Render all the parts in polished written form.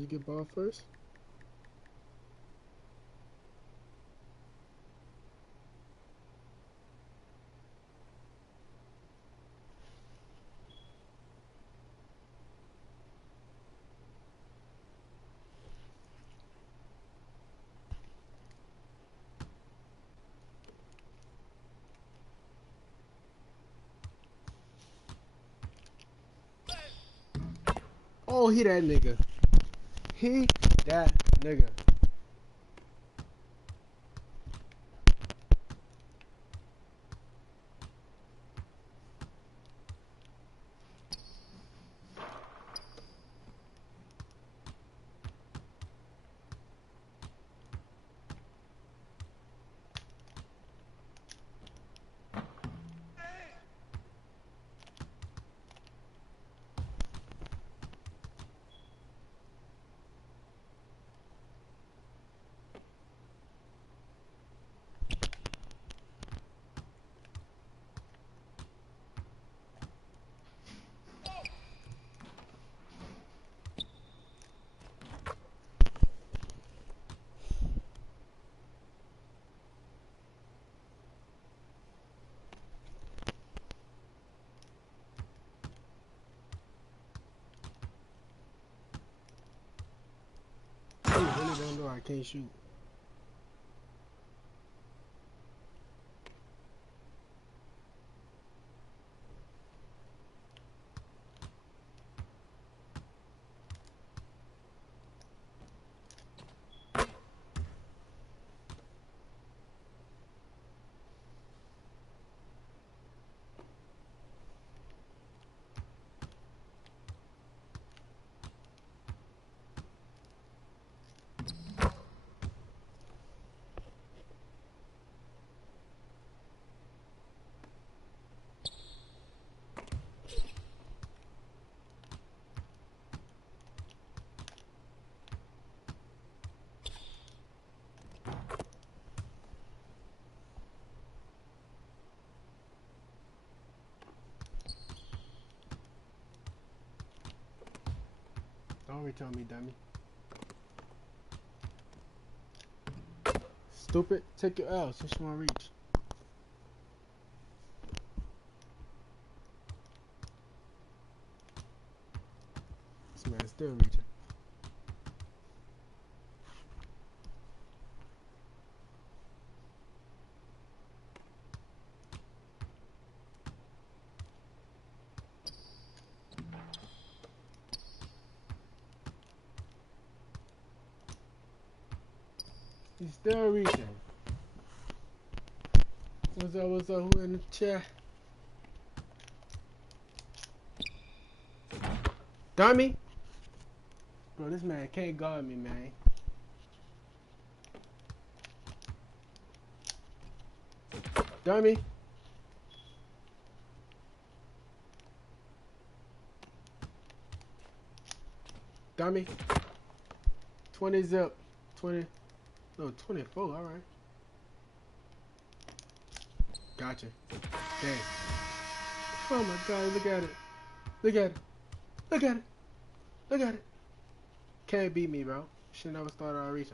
you get ball first? Oh, he that nigga. He that nigga. He really don't know I can't shoot. Don't return me, dummy. Stupid. Take your L since you want to reach. This man's still reaching. He's still reaching. What's up, what's up? Who in the chat? Dummy! Bro, this man can't guard me, man. Dummy! Dummy! 20 zip. 20. No, 24, alright. Gotcha. Dang. Oh my god, look at it. Look at it. Look at it. Look at it. Can't beat me, bro. Should never started out reaching.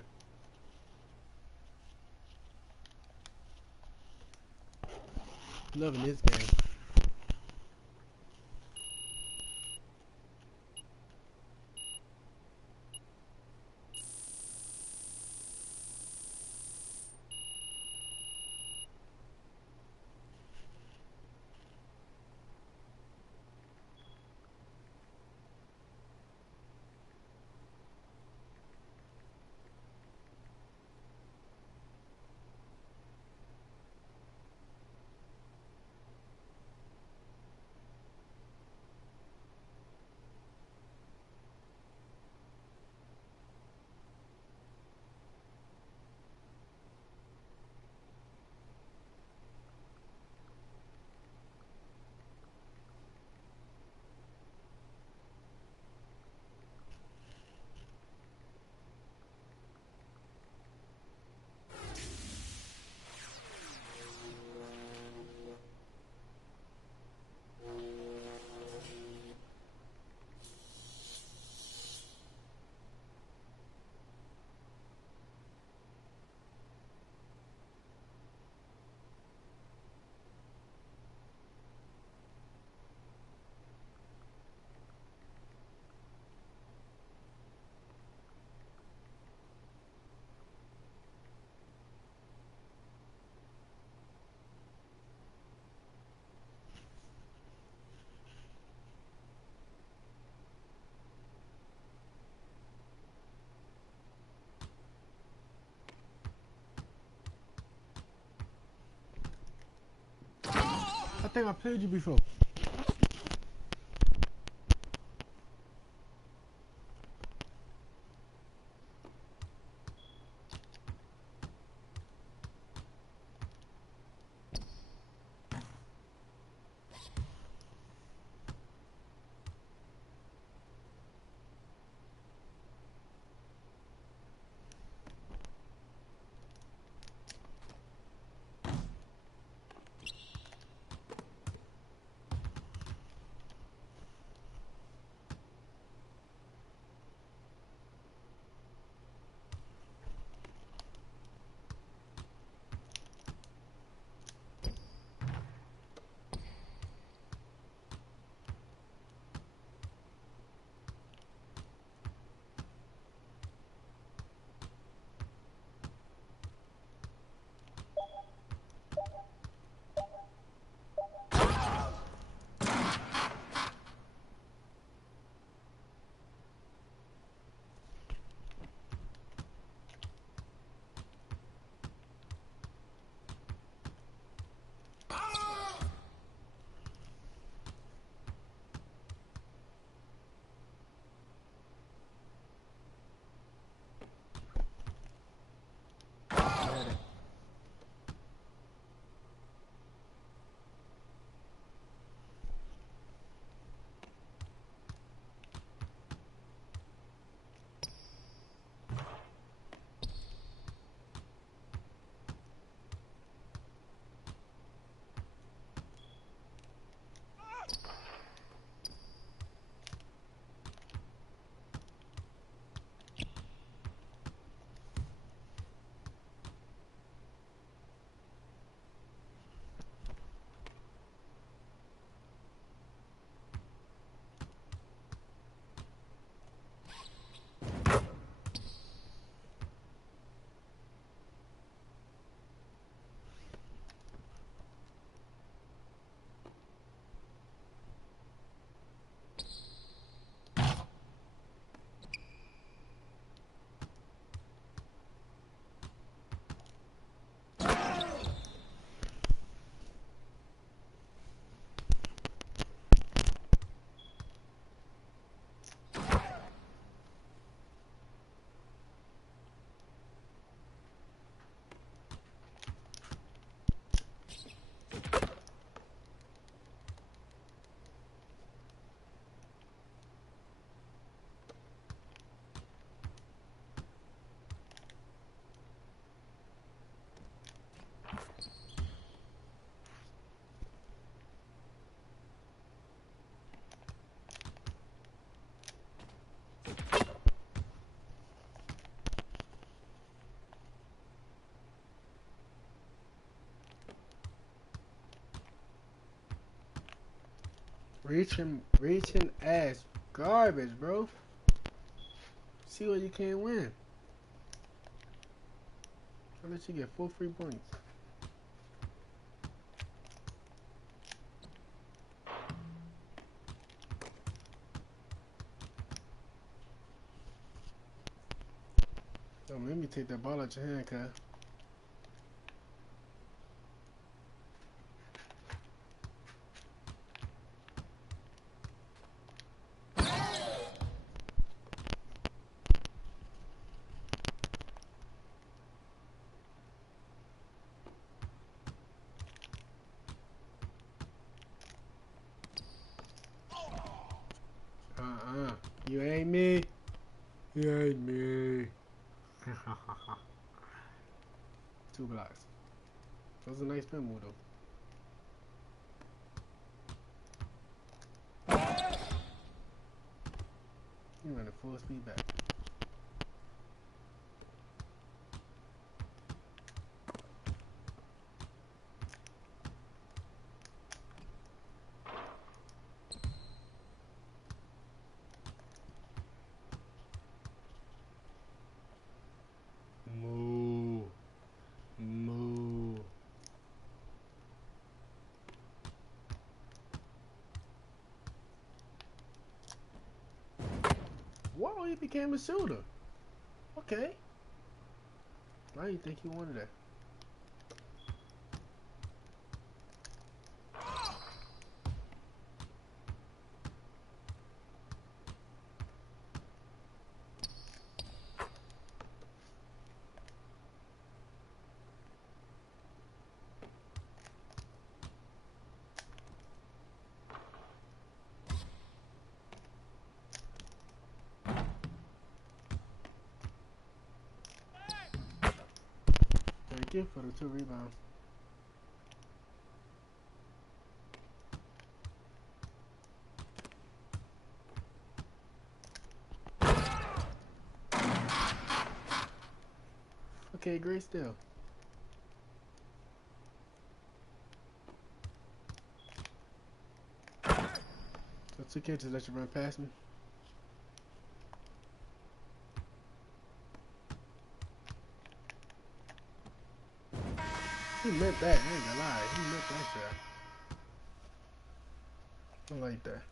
Loving this game. think I played you before. Reaching ass garbage, bro. See what you can't win. I'll let you get 4 free points. Don't make me take that ball out your hand, cuz. You ain't me. You ain't me. 2 blocks. That was a nice spin move, though. You running full speed back. Whoa, he became a shooter. Okay. Why do you think he wanted that? you for the 2 rebounds. Okay, great steal. So 2 catches that you run past me. He meant that. I ain't gonna lie. He meant that shot. I like that.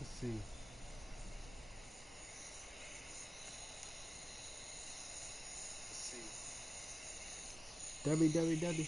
Let's see. WWW.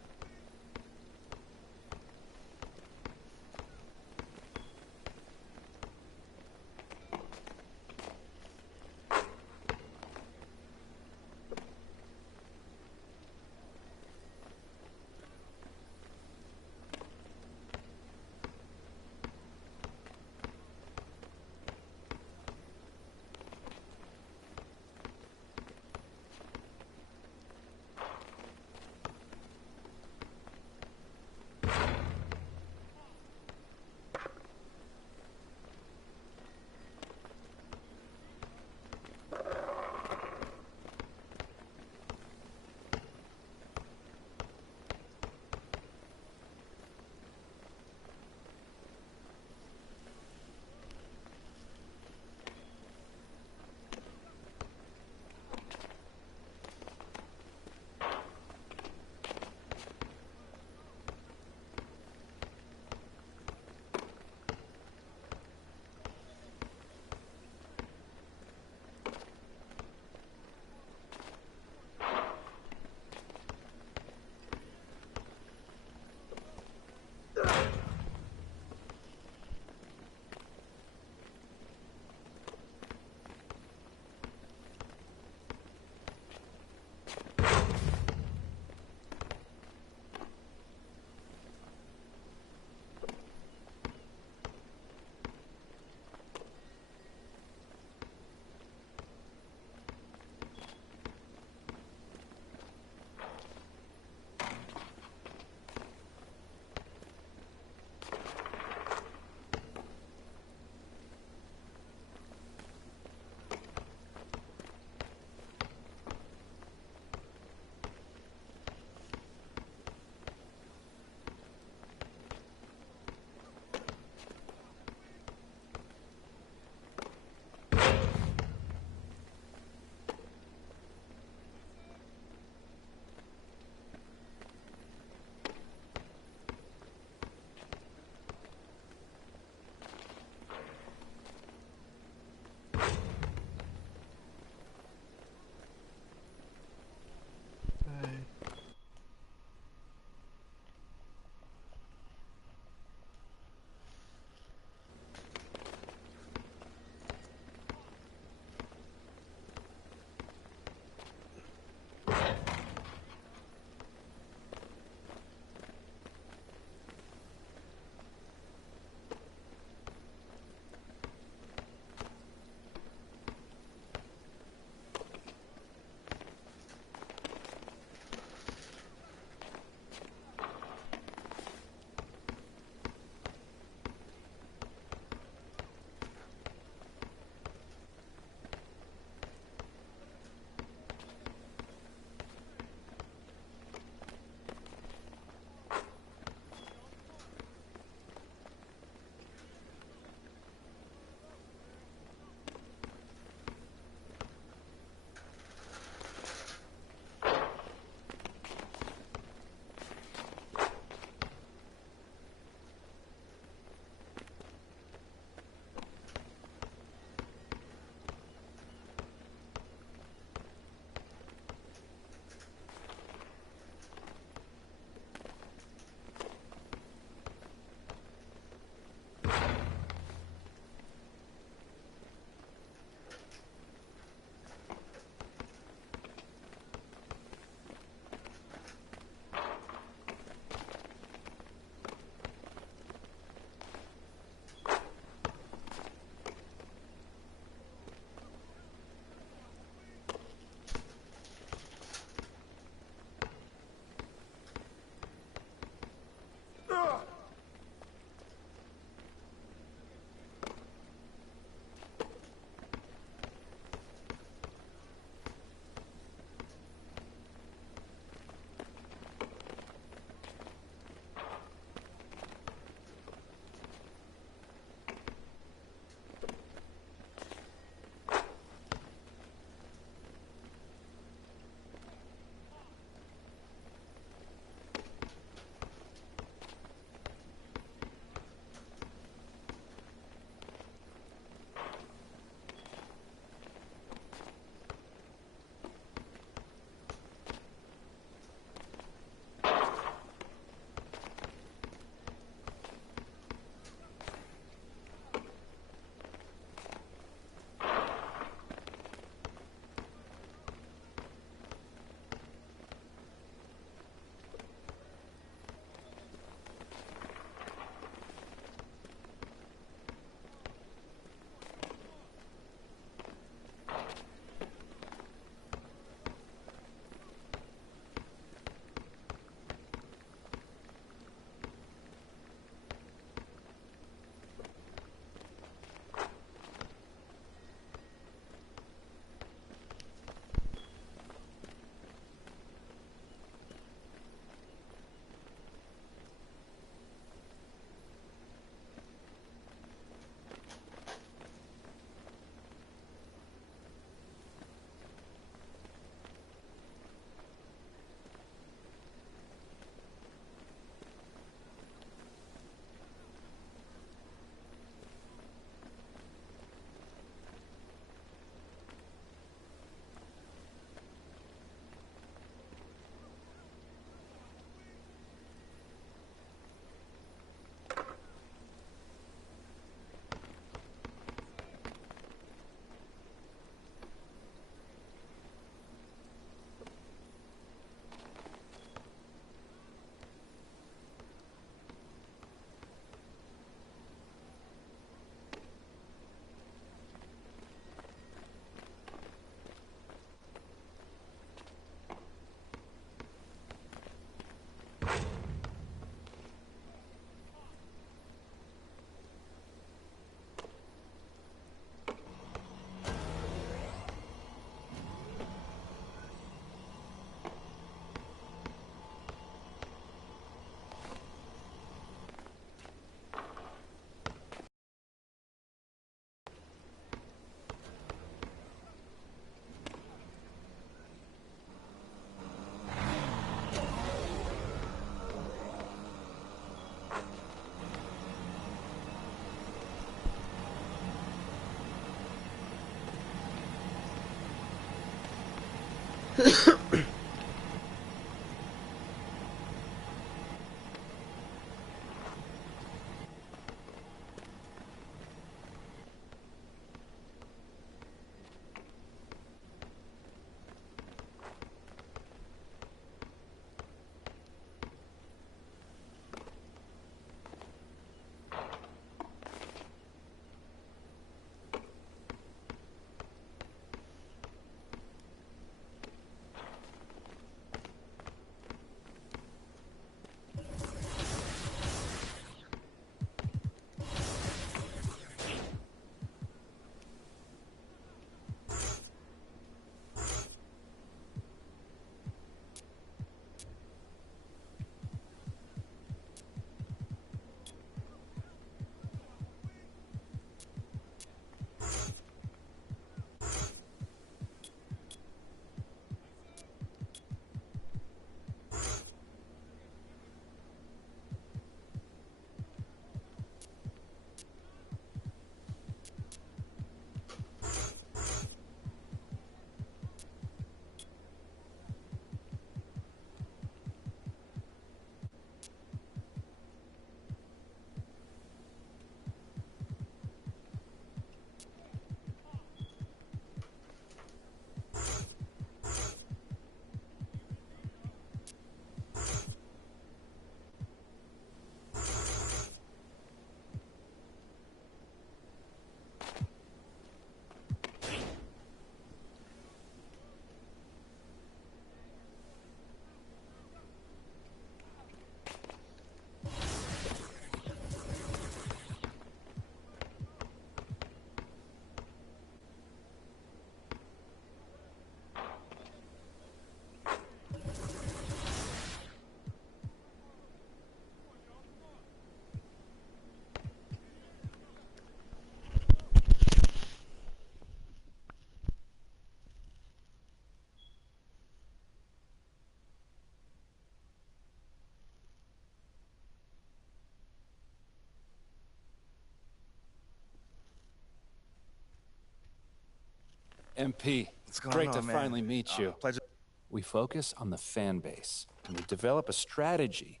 MP, it's great to finally meet you. Pleasure. We focus on the fan base, and we develop a strategy.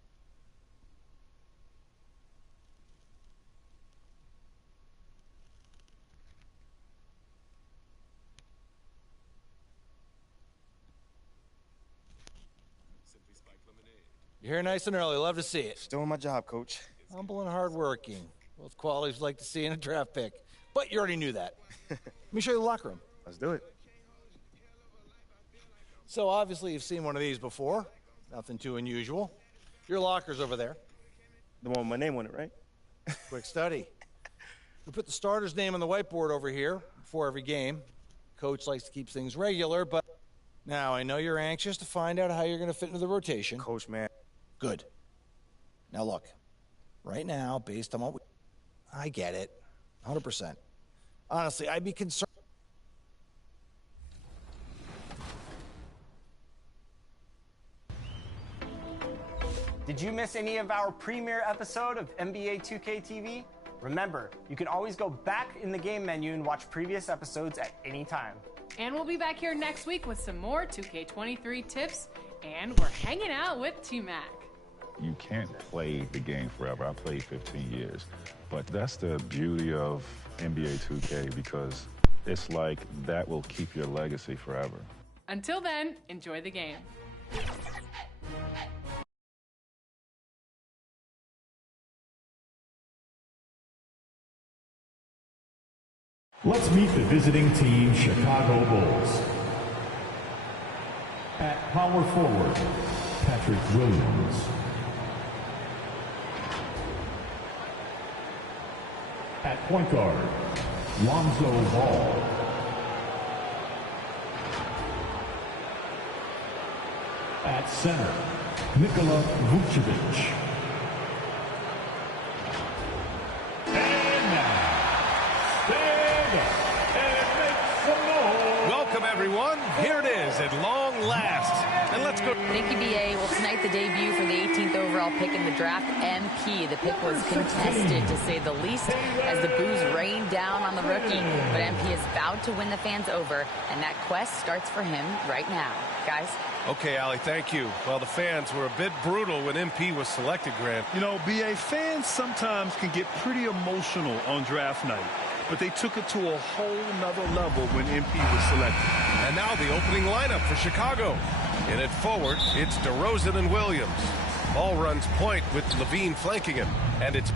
You're here nice and early. Love to see it. Just doing my job, Coach. Humble and hardworking. Both qualities like to see in a draft pick. But you already knew that. Let me show you the locker room. Let's do it. So obviously you've seen one of these before. Nothing too unusual. Your locker's over there. The one with my name on it, right? Quick study. We put the starter's name on the whiteboard over here before every game. Coach likes to keep things regular, but now I know you're anxious to find out how you're going to fit into the rotation. Coach, man. Good. Now look, right now, based on what I get it, 100%. Honestly, I'd be concerned. Did you miss any of our premiere episode of NBA 2K TV? Remember, you can always go back in the game menu and watch previous episodes at any time. And we'll be back here next week with some more 2K23 tips, and we're hanging out with T-Mac. You can't play the game forever. I played 15 years. But that's the beauty of NBA 2K, because it's like that will keep your legacy forever. Until then, enjoy the game. Let's meet the visiting team, Chicago Bulls. At power forward, Patrick Williams. At point guard, Lonzo Ball. At center, Nikola Vucevic. Welcome, everyone. Here it is at long last. And let's go. Thank you, BA. Well, tonight the debut for the 18th overall pick in the draft, MP. The pick was contested, to say the least, as the boos rained down on the rookie. But MP has vowed to win the fans over, and that quest starts for him right now. Guys? Okay, Allie, thank you. Well, the fans were a bit brutal when MP was selected, Grant. You know, BA, fans sometimes can get pretty emotional on draft night, but they took it to a whole nother level when MP was selected. And now the opening lineup for Chicago. In it forward, it's DeRozan and Williams. Ball runs point with Levine flanking him. And it's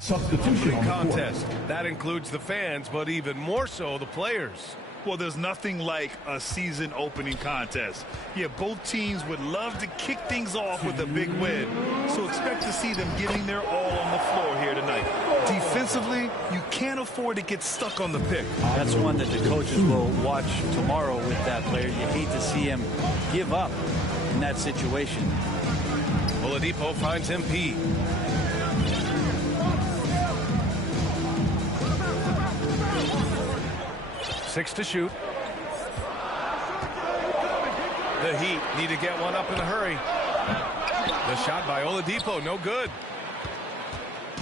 substitution on the contest. That includes the fans, but even more so the players. Well, there's nothing like a season opening contest. Yeah, both teams would love to kick things off with a big win. So expect to see them giving their all on the floor here tonight. Defensively, you can't afford to get stuck on the pick. That's one that the coaches will watch tomorrow with that player. You hate to see him give up in that situation. Oladipo finds MP. Six to shoot. The Heat need to get one up in a hurry. The shot by Oladipo, no good.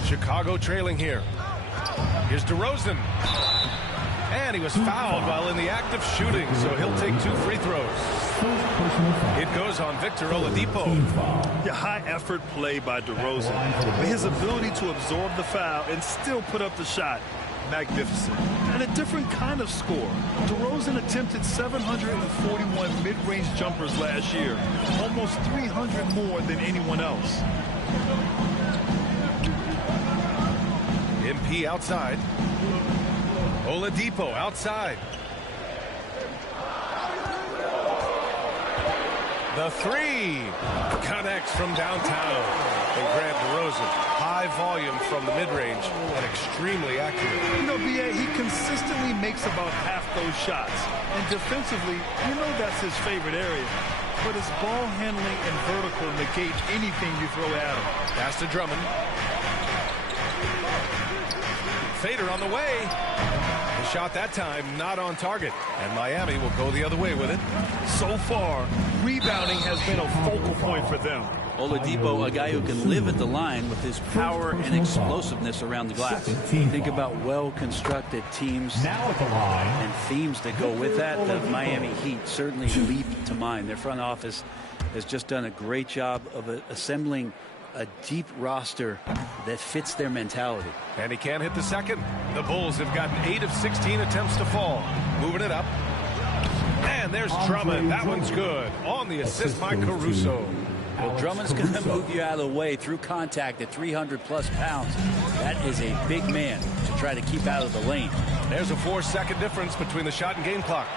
Chicago trailing here. Here's DeRozan. And he was fouled while in the act of shooting, so he'll take 2 free throws. It goes on Victor Oladipo. Yeah, high effort play by DeRozan. But his ability to absorb the foul and still put up the shot, magnificent. And a different kind of score. DeRozan attempted 741 mid-range jumpers last year, almost 300 more than anyone else. MP outside. Oladipo outside. The three connects from downtown. And Grant DeRozan, high volume from the mid-range and extremely accurate. You know, BA, he consistently makes about half those shots. And defensively, you know that's his favorite area. But his ball handling and vertical negate anything you throw at him. Pass to Drummond. Fader on the way. The shot that time not on target. And Miami will go the other way with it. So far, rebounding has been a focal point for them. Oladipo, a guy who can live at the line with his power and explosiveness around the glass. Think about well-constructed teams and themes that go with that. The Miami Heat certainly leap to mind. Their front office has just done a great job of assembling a deep roster that fits their mentality. And he can't hit the second. The Bulls have gotten 8 of 16 attempts to fall. Moving it up. And there's Drummond. That one's good. On the assist by Caruso. Well, Drummond's going to move you out of the way through contact at 300-plus pounds. That is a big man to try to keep out of the lane. There's a 4-second difference between the shot and game clock.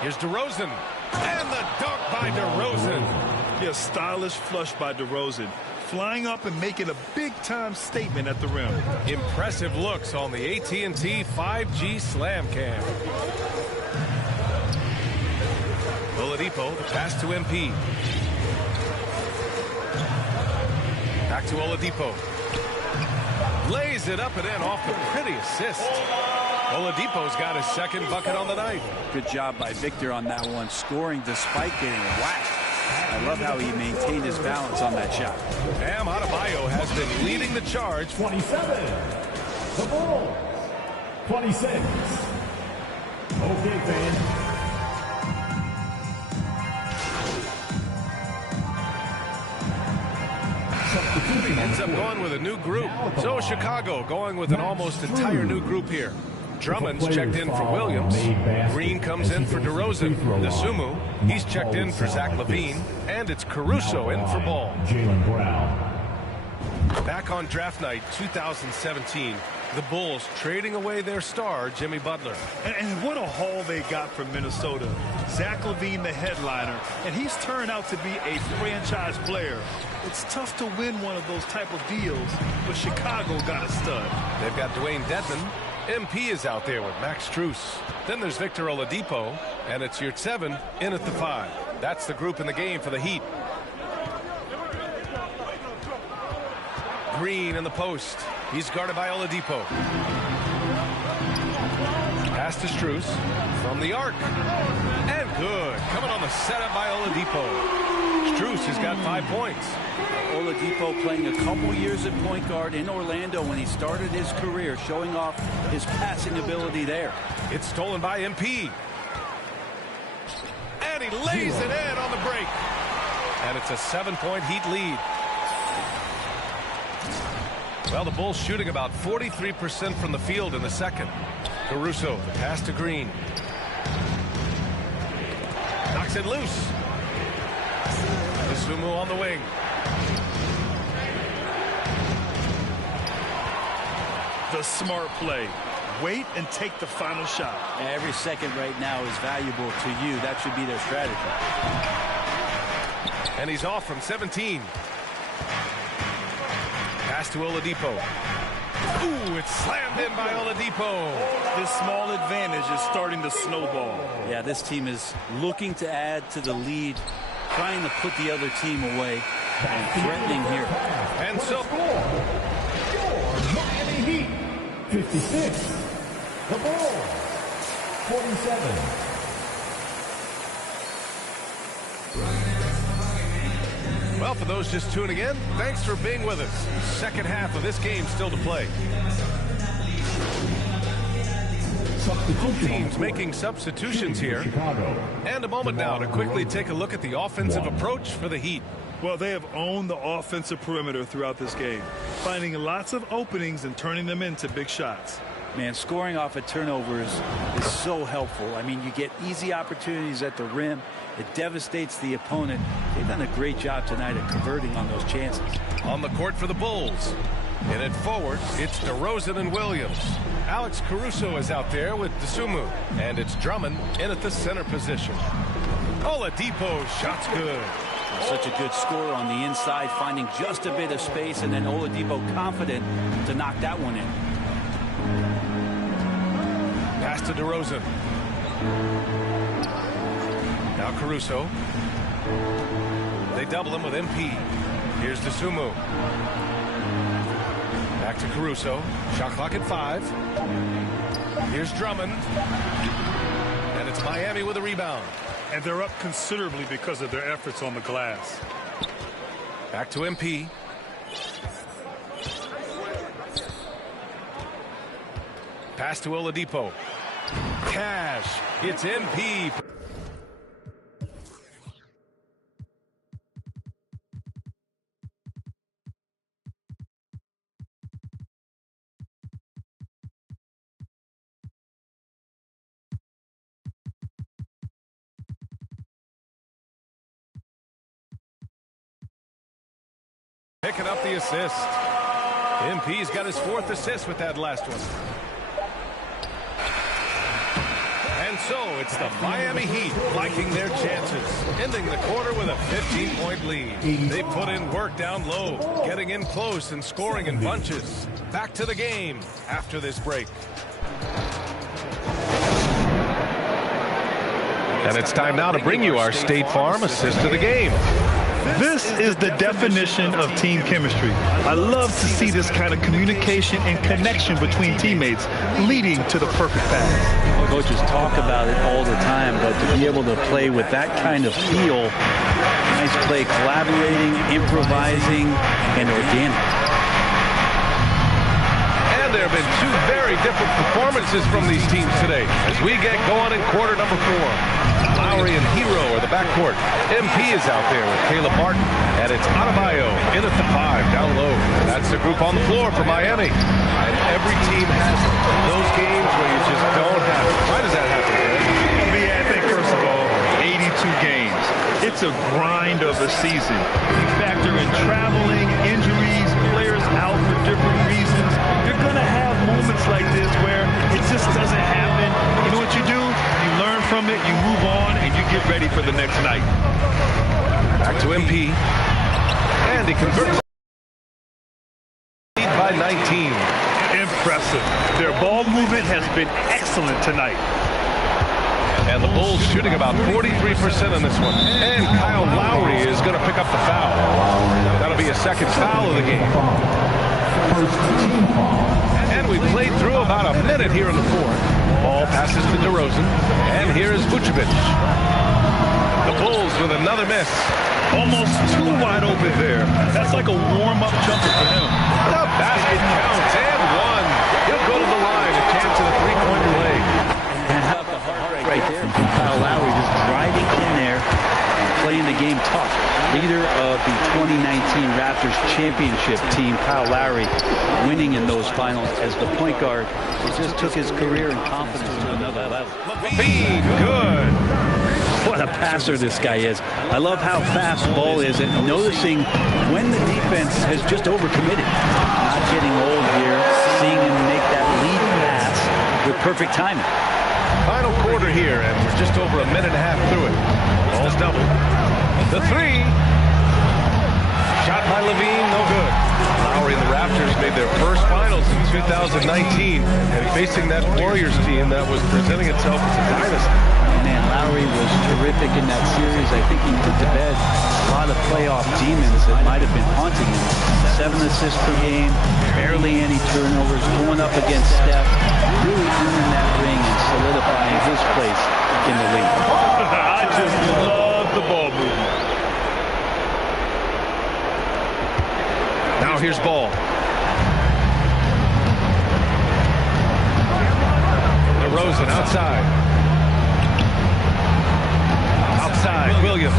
Here's DeRozan. And the dunk by DeRozan. Yeah, stylish flush by DeRozan. Flying up and making a big-time statement at the rim. Impressive looks on the AT&T 5G Slam Cam. Oladipo, the pass to MP. Back to Oladipo. Lays it up and in off the pretty assist. Oladipo's got his second bucket on the night. Good job by Victor on that one, scoring despite getting whacked. I love how he maintained his balance on that shot. Bam Adebayo has been leading the charge. 27. The Bulls. 26. Okay, fans. He ends up going with a new group. So Chicago going with an almost entire new group here. Drummond's checked in for Williams. Green comes in for DeRozan. Nasumu, he's checked in for Zach LaVine. And it's Caruso in for Ball. Jaylen Brown. Back on draft night 2017, the Bulls trading away their star, Jimmy Butler. And what a haul they got from Minnesota. Zach LaVine, the headliner, and he's turned out to be a franchise player. It's tough to win one of those type of deals, but Chicago got a stud. They've got Dwayne Dedman. MP is out there with Max Strus. Then there's Victor Oladipo, and it's Yurtseven in at the 5. That's the group in the game for the Heat. Green in the post. He's guarded by Oladipo. Pass Pass to Strus from the arc. And good. Coming on the setup by Oladipo. Strus has got 5 points. Oladipo playing a couple years at point guard in Orlando when he started his career, showing off his passing ability there. It's stolen by MP. And he lays it in on the break. And it's a 7-point Heat lead. Well, the Bulls shooting about 43% from the field in the second. Caruso, the pass to Green. Knocks it loose. Sumu on the wing. The smart play. Wait and take the final shot. Every second right now is valuable to you. That should be their strategy. And he's off from 17. Pass to Oladipo. Ooh, it's slammed in by Oladipo. This small advantage is starting to snowball. Yeah, this team is looking to add to the lead, trying to put the other team away, and threatening here. And so, Miami Heat, 56. The Bulls, 47. well, for those just tuning in, thanks for being with us. Second half of this game still to play. Both teams making substitutions here. And a moment now to quickly take a look at the offensive approach for the Heat. Well, they have owned the offensive perimeter throughout this game, finding lots of openings and turning them into big shots. Man, scoring off of turnovers is so helpful. I mean, you get easy opportunities at the rim. It devastates the opponent. They've done a great job tonight at converting on those chances. On the court for the Bulls. In it forward, it's DeRozan and Williams. Alex Caruso is out there with Dosunmu. And it's Drummond in at the center position. Oladipo, shot's good. Such a good scorer on the inside, finding just a bit of space, and then Oladipo confident to knock that one in. Pass to DeRozan. Now Caruso. They double him with MP. Here's Dosunmu. Back to Caruso. Shot clock at 5. Here's Drummond. And it's Miami with a rebound. And they're up considerably because of their efforts on the glass. Back to MP. Pass to Oladipo. Cash. It's MP. Picking up the assist. MP's got his 4th assist with that last one. And so it's the Miami Heat liking their chances, ending the quarter with a 15-point lead. They put in work down low, getting in close and scoring in bunches. Back to the game after this break. And it's time now to bring you our State Farm assist of the game. This is the definition of team chemistry. I love to see this kind of communication and connection between teammates leading to the perfect pass. Coaches talk about it all the time, but to be able to play with that kind of feel, nice play, collaborating, improvising, and organic. And there have been 2 very different performances from these teams today as we get going in quarter number 4. Lowry and Hero are the backcourt. MP is out there with Caleb Martin. And it's Adebayo in at the 5 down low. That's the group on the floor for Miami. And every team has those games where you just don't have it. Why does that happen, Greg? I think, first of all, 82 games. It's a grind of a season. You factor in traveling, injuries, players out for different reasons. You're going to have moments like this where it just doesn't happen. You know what you do? You learn from it, you move on, and you get ready for the next night. Back to MP. And he converts by 19. Impressive. Their ball movement has been excellent tonight. And the Bulls shooting about 43% on this one. And Kyle Lowry is going to pick up the foul. That'll be a second foul of the game. And we played through about a minute here in the fourth. Ball passes to DeRozan, and here is Vucevic. The Bulls with another miss. Almost too wide open there. That's like a warm-up jumper for him. The basket counts, and one. He'll go to the line, a chance at a three-pointer leg. And how about the heart rate right there from Kyle Lowry, just driving in there and playing the game tough. Leader of the 2019 Raptors championship team, Kyle Lowry, winning in those finals as the point guard. It just took his career and confidence to another level. Feed, good. What a passer this guy is. I love how fast the ball is and noticing when the defense has just overcommitted. Not getting old here, seeing him make that lead pass with perfect timing. Final quarter here, and we're just over a minute and a half through it. Ball's double. The three. Shot by Levine, no good. Lowry and the Raptors made their first finals in 2019, and facing that Warriors team that was presenting itself as a dynasty. Man, Lowry was terrific in that series. I think he put to bed a lot of playoff demons that might have been haunting him. 7 assists per game, barely any turnovers, going up against Steph, really earning that ring and solidifying his place in the league. I just love the ball movement. Now here's Ball. DeRozan outside. Outside, Williams.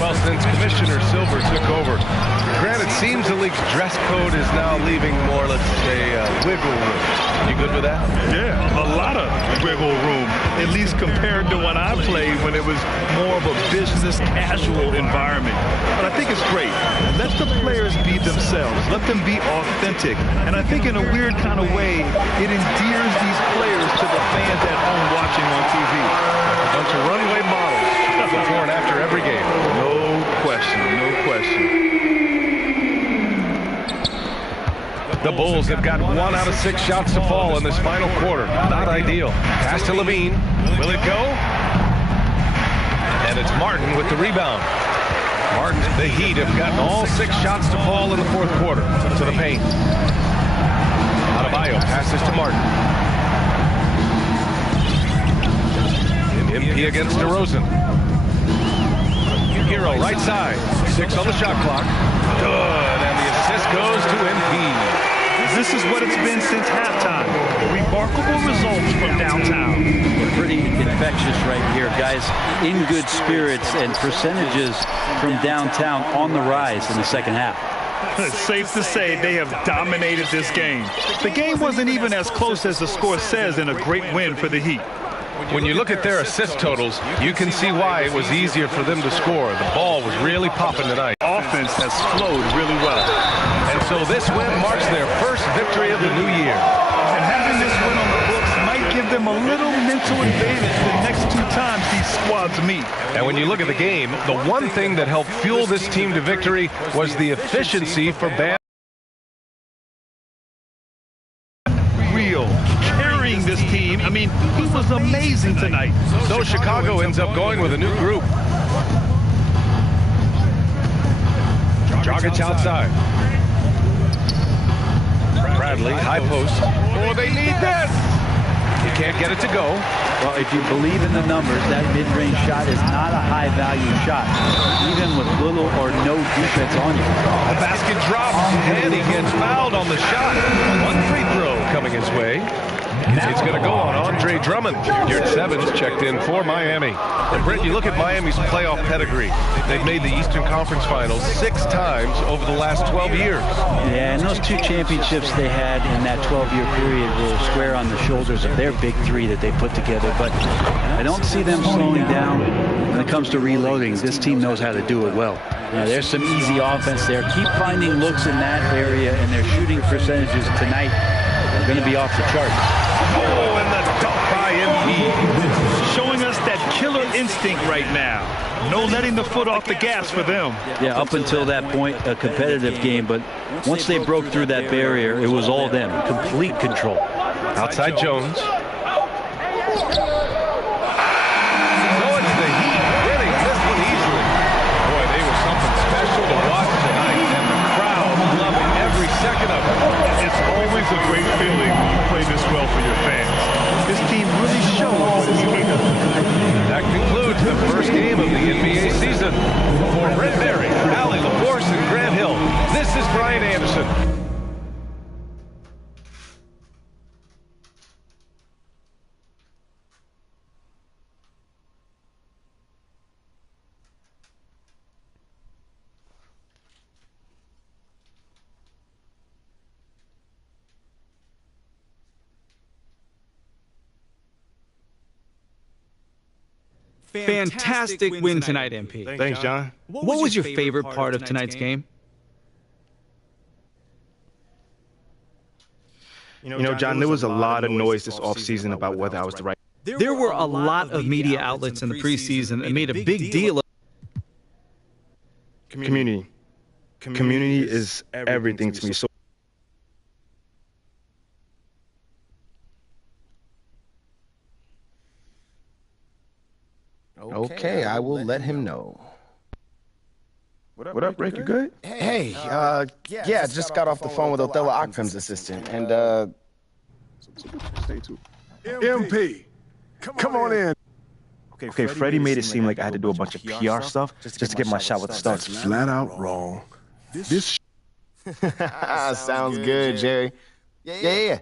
Well, since Commissioner Silver took over, granted, it seems the league's dress code is now leaving more, let's say, wiggle room. You good with that? Yeah, a lot of wiggle room, at least compared to when I played, when it was more of a business casual environment. But I think it's great. Let the players be themselves. Let them be authentic. And I think in a weird kind of way, it endears these players to the fans at home watching on TV. A bunch of runway models before and after every game. No question, no question. The Bulls have got 1 out of 6 shots to fall in this final quarter. Not ideal. Pass to Levine. Will it go? And it's Martin with the rebound. Martin, the Heat have gotten all 6 shots to fall in the fourth quarter. To the paint. Adebayo passes to Martin. MP against DeRozan. Hero right side. 6 on the shot clock. Good. And the assist goes to MP. This is what it's been since halftime. Remarkable results from downtown. Pretty infectious right here, guys. In good spirits and percentages from downtown on the rise in the second half. It's safe to say they have dominated this game. The game wasn't even as close as the score says in a great win for the Heat. When you look at their assist totals, you can see why it was easier for them to score. The ball was really popping tonight. Offense has flowed really well. And so this win marks their first victory of the new year. And having this win on the books might give them a little mental advantage the next 2 times these squads meet. And when you look at the game, the one thing that helped fuel this team to victory was the efficiency for Bam. Carrying this team. I mean, he was amazing tonight. So Chicago ends up going with a new group. Dragic outside. Bradley, high post. Oh, they need this. He can't get it to go. Well, if you believe in the numbers, that mid-range shot is not a high-value shot, even with little or no defense on you. The basket drops, and he gets fouled on the shot. 1 free throw coming his way. It's going to go on Andre Drummond. Your 7's checked in for Miami. And Brent, you look at Miami's playoff pedigree. They've made the Eastern Conference Finals 6 times over the last 12 years. Yeah, and those 2 championships they had in that 12-year period will square on the shoulders of their big 3 that they put together. But I don't see them slowing down when it comes to reloading. This team knows how to do it well. There's some easy offense there. Keep finding looks in that area, and their shooting percentages tonight are going to be off the charts. Oh, and the dunk by MP. Showing us that killer instinct right now. No letting the foot off the gas for them. Yeah, up until that point, a competitive game. But once they broke through that barrier, it was all them. Complete control. Outside Jones. So it's the Heat winning this one easily. Boy, they were something special to watch Fantastic win tonight, MP. Thanks, John. What was your favorite part of tonight's game? You know, John, there was a lot of noise this offseason about whether I was the right. There were a lot of media outlets in the preseason that made a big deal of Community. Community is everything to me. So Okay, I will let him know. What up, Rick? You good? Hey, yeah, just got off the phone with Othello Akram's assistant, and, Stay tuned. MP, come on in. Okay, Freddie made it seem like I had to do a bunch of PR stuff just to get my shot with the Stars. Flat out wrong. This sounds good, Jerry. Yeah.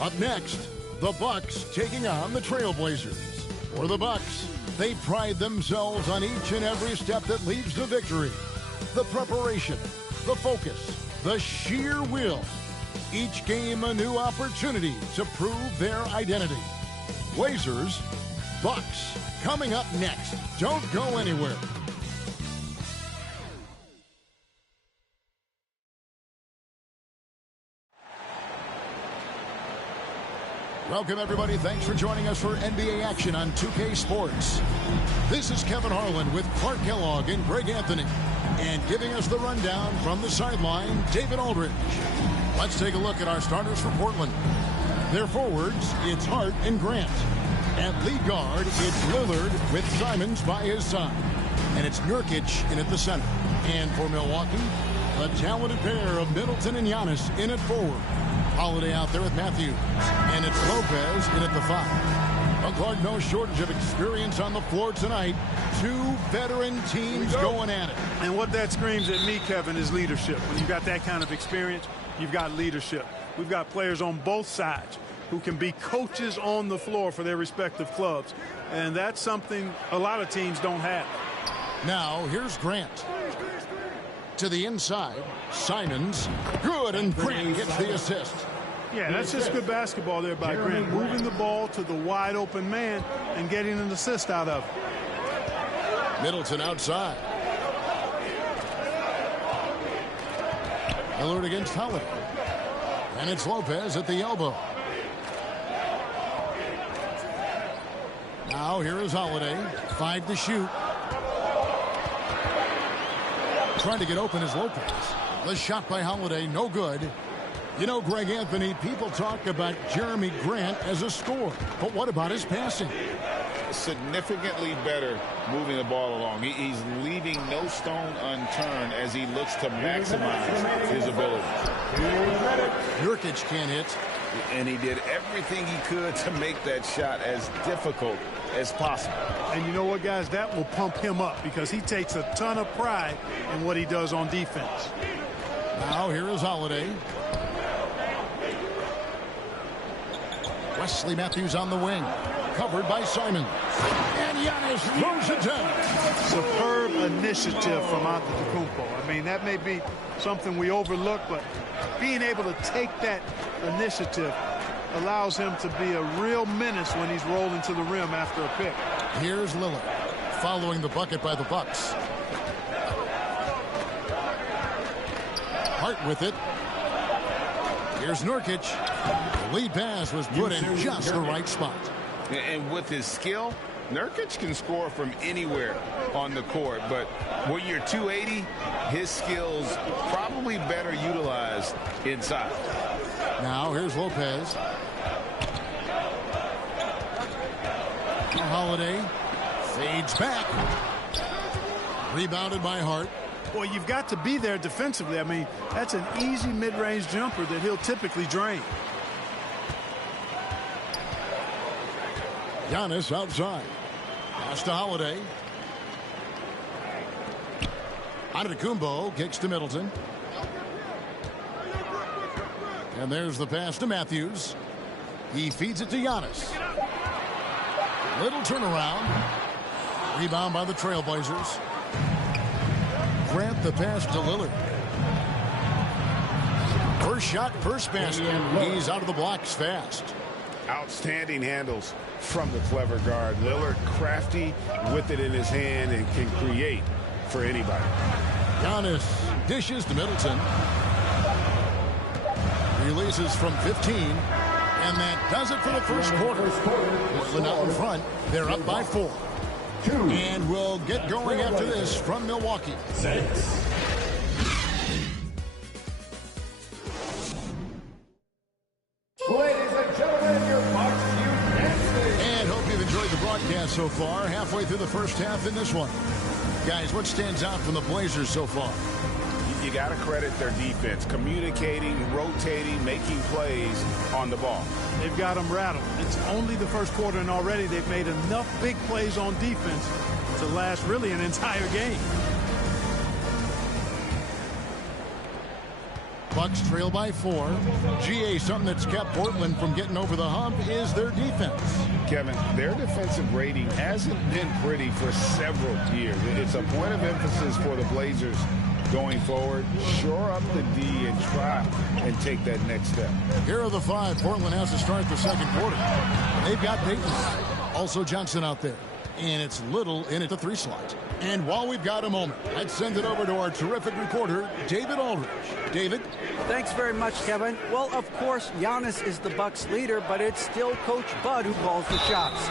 Up next, the Bucks taking on the Trailblazers. For the Bucks, they pride themselves on each and every step that leads to victory. The preparation, the focus, the sheer will. Each game a new opportunity to prove their identity. Blazers, Bucks, coming up next. Don't go anywhere. Welcome, everybody. Thanks for joining us for NBA action on 2K Sports. This is Kevin Harlan with Clark Kellogg and Greg Anthony. And giving us the rundown from the sideline, David Aldridge. Let's take a look at our starters for Portland. Their forwards, it's Hart and Grant. At lead guard, it's Lillard with Simons by his side. And it's Nurkic in at the center. And for Milwaukee, a talented pair of Middleton and Giannis in at forward. Holiday out there with Matthews. And it's Lopez in at the 5. But Clark, no shortage of experience on the floor tonight. Two veteran teams going at it. And what that screams at me, Kevin, is leadership. When you got that kind of experience, you've got leadership. We've got players on both sides who can be coaches on the floor for their respective clubs. And that's something a lot of teams don't have. Now, here's Grant. To the inside, Simons. Good, and Grant gets the assist. Yeah, that's just good basketball there by Grant. Moving the ball to the wide open man and getting an assist out of it. Middleton outside. Lillard against Holiday. And it's Lopez at the elbow. Now here is Holiday. 5 to shoot. Trying to get open is Lopez. The shot by Holiday, no good. You know, Greg Anthony, people talk about Jeremy Grant as a scorer. But what about his passing? Significantly better moving the ball along. He's leaving no stone unturned as he looks to maximize his ability. Nurkic can't hit. And he did everything he could to make that shot as difficult as possible. And you know what, guys? That will pump him up because he takes a ton of pride in what he does on defense. Now here is Holiday. Wesley Matthews on the wing. Covered by Simon. And Giannis throws it down. Superb initiative from Antetokounmpo. I mean, that may be something we overlook, but being able to take that initiative allows him to be a real menace when he's rolling to the rim after a pick. Here's Lillard following the bucket by the Bucks. Hart with it. Here's Nurkic. The lead pass was put in just the right spot. And with his skill, Nurkic can score from anywhere on the court. But when you're 280, his skills probably better utilized inside. Now here's Lopez. Holiday fades back. Rebounded by Hart. Well, you've got to be there defensively. I mean, that's an easy mid-range jumper that he'll typically drain. Giannis outside. Pass to Holiday. Antetokounmpo kicks to Middleton. And there's the pass to Matthews. He feeds it to Giannis. Little turnaround. Rebound by the Trailblazers. Grant the pass to Lillard. First shot, first basket. He's out of the blocks fast. Outstanding handles from the clever guard. Lillard crafty with it in his hand and can create for anybody. Giannis dishes to Middleton. Releases from 15. And that does it for the first quarter. Portland out in front. They're up by 4. And we'll get going after this from Milwaukee. 6. Ladies and gentlemen, your Bucks and hope you've enjoyed the broadcast so far. Halfway through the first half in this one. Guys, what stands out from the Blazers so far? You got to credit their defense. Communicating, rotating, making plays on the ball. They've got them rattled. It's only the first quarter, and already they've made enough big plays on defense to last really an entire game. Bucks trail by 4. GA, something that's kept Portland from getting over the hump is their defense. Kevin, their defensive rating hasn't been pretty for several years. It's a point of emphasis for the Blazers going forward. Shore up the D and try and take that next step. Here are the 5 Portland has to start the second quarter. They've got Payton, also Johnson out there. And it's Little in at the 3 slot. And while we've got a moment, I'd send it over to our terrific reporter, David Aldridge. David? Thanks very much, Kevin. Well, of course, Giannis is the Bucks leader, but it's still Coach Bud who calls the shots.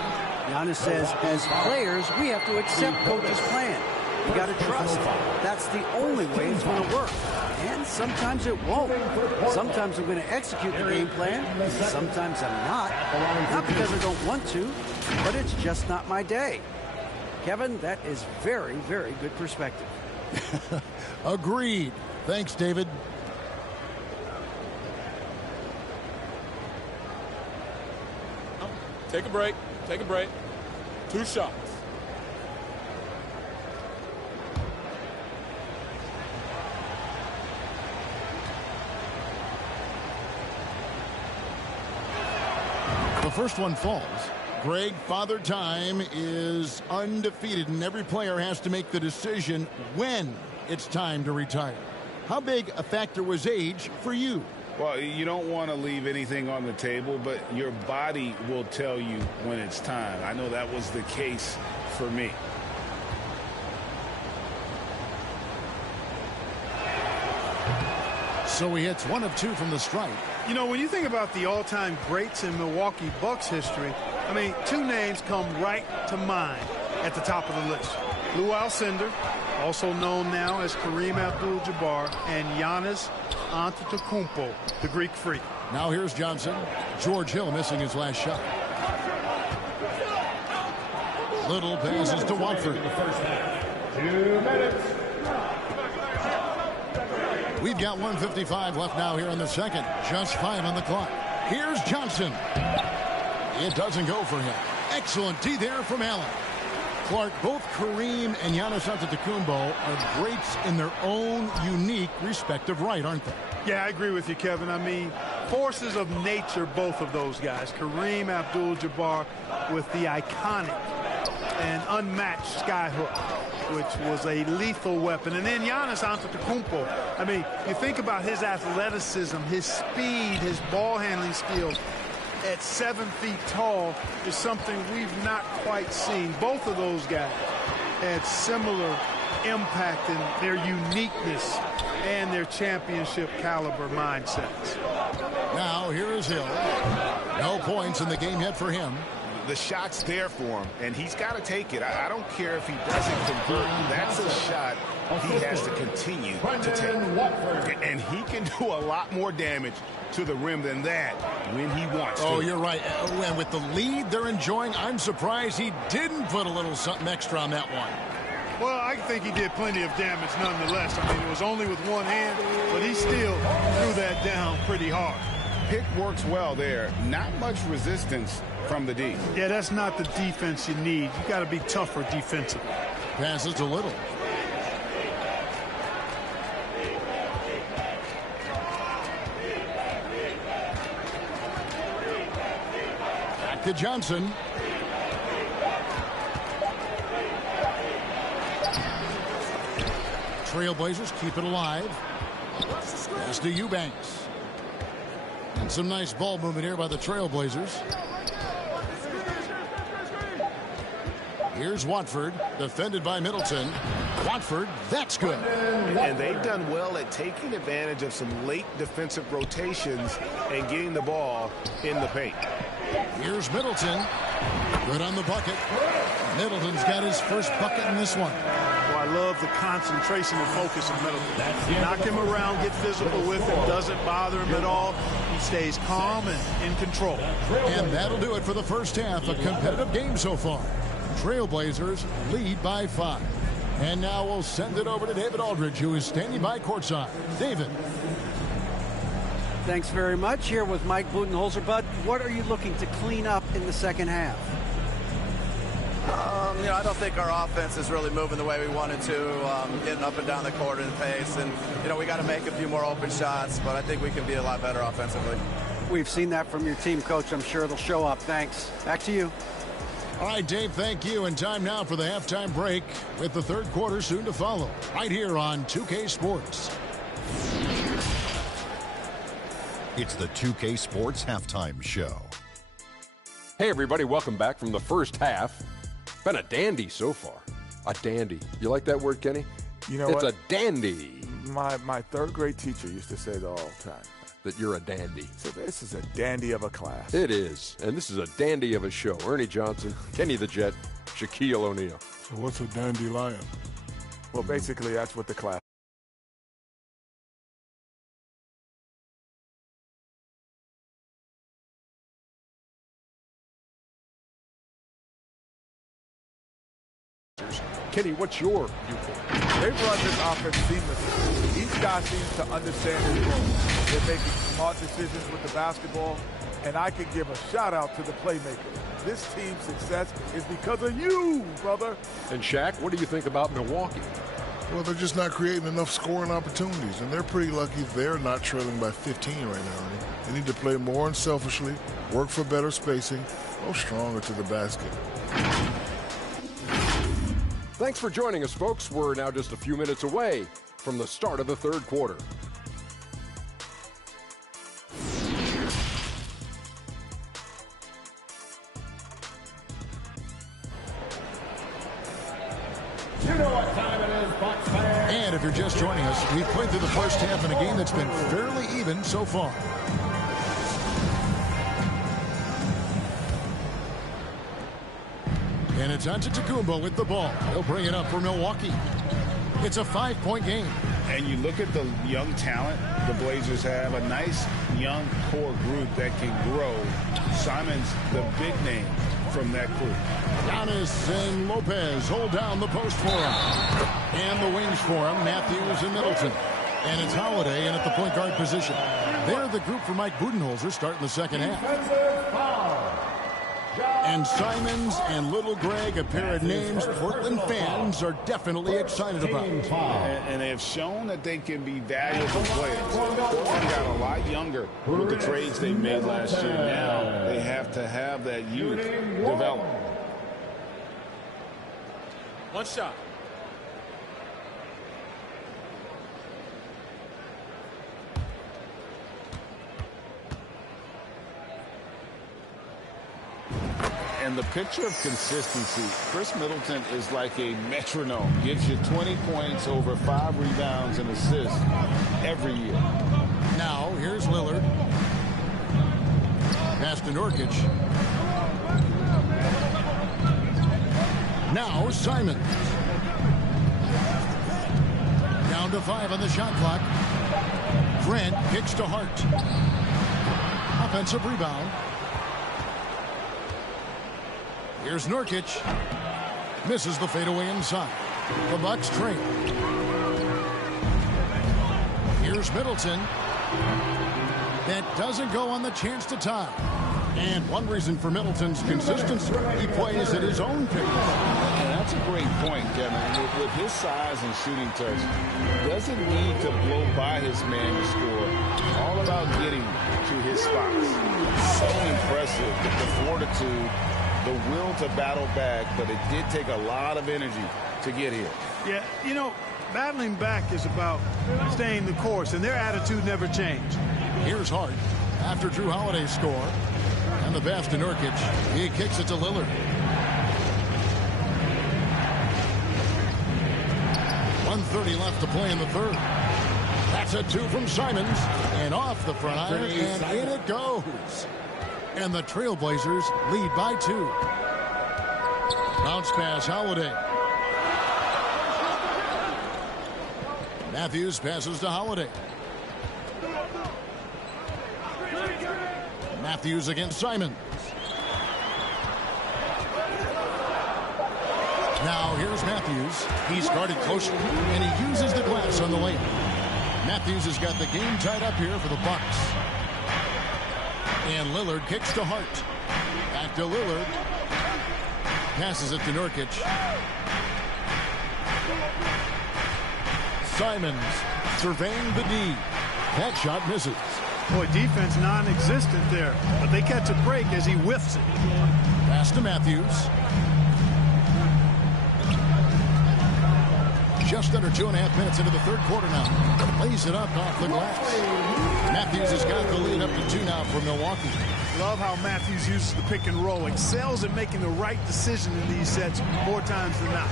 Giannis says, as players, we have to accept Coach's plan. You got to trust. That's the only way it's going to work. And sometimes it won't. Sometimes I'm going to execute the game plan. Sometimes I'm not. Not because I don't want to, but it's just not my day. Kevin, that is very, very good perspective. Agreed. Thanks, David. Take a break. Take a break. 2 shots. The first one falls. Greg, Father Time is undefeated, and every player has to make the decision when it's time to retire. How big a factor was age for you? Well, you don't want to leave anything on the table, but your body will tell you when it's time. I know that was the case for me. So he hits 1 of 2 from the stripe. You know, when you think about the all-time greats in Milwaukee Bucks history, I mean, 2 names come right to mind at the top of the list. Lou Alcindor, also known now as Kareem Abdul-Jabbar, and Giannis Antetokounmpo, the Greek Freak. Now here's Johnson. George Hill missing his last shot. Little passes to Watford. 2 minutes. We've got 1:55 left now here in the second. Just 5 on the clock. Here's Johnson. It doesn't go for him. Excellent D there from Allen. Clark, both Kareem and Giannis Antetokounmpo are greats in their own unique respective right, aren't they? Yeah, I agree with you, Kevin. I mean, forces of nature, both of those guys. Kareem Abdul-Jabbar with the iconic and unmatched skyhook, which was a lethal weapon. And then Giannis Antetokounmpo. I mean, you think about his athleticism, his speed, his ball handling skills. At 7 feet tall is something we've not quite seen. Both of those guys had similar impact in their uniqueness and their championship caliber mindsets. Now here is Hill. No points in the game yet for him. The shot's there for him, and he's got to take it. I don't care if he doesn't convert. That's a shot he has to continue to take. And he can do a lot more damage to the rim than that when he wants to. Oh, you're right. And with the lead they're enjoying, I'm surprised he didn't put a little something extra on that one. Well, I think he did plenty of damage nonetheless. I mean, it was only with one hand, but he still threw that down pretty hard. Pick works well there. Not much resistance from the D. Yeah, that's not the defense you need. You got to be tougher defensively. Passes to Little. Back to Johnson. Trailblazers keep it alive. Pass to Eubanks. And some nice ball movement here by the Trailblazers. Here's Watford, defended by Middleton. Watford, that's good. And they've done well at taking advantage of some late defensive rotations and getting the ball in the paint. Here's Middleton. Good on the bucket. Middleton's got his first bucket in this one. Well, I love the concentration and focus of Middleton. You knock him around, get physical with him, doesn't bother him at all. He stays calm and in control. And that'll do it for the first half. A competitive game so far. Trailblazers lead by 5. And now we'll send it over to David Aldridge, who is standing by courtside. David. Thanks very much. Here with Mike Budenholzer. Bud, what are you looking to clean up in the second half? I don't think our offense is really moving the way we wanted to, getting up and down the court in pace. And, we got to make a few more open shots, but I think we can be a lot better offensively. We've seen that from your team, Coach. I'm sure it'll show up. Thanks. Back to you. All right, Dave, thank you. And time now for the halftime break with the third quarter soon to follow right here on 2K Sports. It's the 2K Sports Halftime Show. Hey, everybody. Welcome back from the first half. Been a dandy so far. A dandy. You like that word, Kenny? You know it's what? a dandy. My third grade teacher used to say that all the time. That you're a dandy. So this is a dandy of a class. It is. And this is a dandy of a show. Ernie Johnson, Kenny the Jet, Shaquille O'Neal. So what's a dandelion? Well, basically, that's what the class. Kenny, what's your viewpoint? They run this offense seamlessly. Each guy seems to understand his role. They're making smart decisions with the basketball, and I can give a shout-out to the playmakers. This team's success is because of you, brother. And Shaq, what do you think about Milwaukee? Well, they're just not creating enough scoring opportunities, and they're pretty lucky they're not trailing by 15 right now. They need to play more unselfishly, work for better spacing, go stronger to the basket. Thanks for joining us, folks. We're now just a few minutes away from the start of the third quarter. You know what time it is, Bucks fans. And if you're just joining us, we've played through the first half in a game that's been fairly even so far. And it's Antetokounmpo with the ball. He'll bring it up for Milwaukee. It's a 5-point game. And you look at the young talent the Blazers have, a nice young core group that can grow. Simon's the big name from that group. Giannis and Lopez hold down the post for him. And the wings for him, Matthews and Middleton. And it's Holiday in at the point guard position. They're the group for Mike Budenholzer starting the second half. And Simons and Little Greg, a pair of names Portland fans are definitely excited about. And they have shown that they can be valuable players. Portland got a lot younger with the trades they made last year. Now they have to have that youth develop. One shot. And the picture of consistency, Chris Middleton is like a metronome. Gives you 20 points, over 5 rebounds and assists every year. Now, here's Lillard. Pass to Nurkic. Now, Simon. Down to 5 on the shot clock. Grant kicks to Hart. Offensive rebound. Here's Nurkic. Misses the fadeaway inside. The Bucks trail. Here's Middleton. That doesn't go on the chance to tie. And one reason for Middleton's consistency, he plays at his own pace. And that's a great point, Kevin. With his size and shooting touch, doesn't need to blow by his man to score. All about getting to his spots. So impressive, the fortitude, the will to battle back, but it did take a lot of energy to get here. Yeah, you know, battling back is about staying the course, and their attitude never changed. Here's Hart after Drew Holiday's score. And the pass to Nurkic. He kicks it to Lillard. 1:30 left to play in the third. That's a 2 from Simons. And off the front iron, and in it goes. And the Trailblazers lead by 2. Bounce pass, Holiday. Matthews passes to Holiday. Matthews against Simons. Now here's Matthews. He's guarded closely, and he uses the glass on the lane. Matthews has got the game tied up here for the Bucks. And Lillard kicks to Hart. Back to Lillard. Passes it to Nurkic. Simons surveying the D. That shot misses. Boy, defense non-existent there, but they catch a break as he whiffs it. Pass to Matthews. Just under 2.5 minutes into the third quarter now. Lays it up off the glass. Matthews has got the lead up to 2 now for Milwaukee. Love how Matthews uses the pick and roll. Excels at making the right decision in these sets more times than not.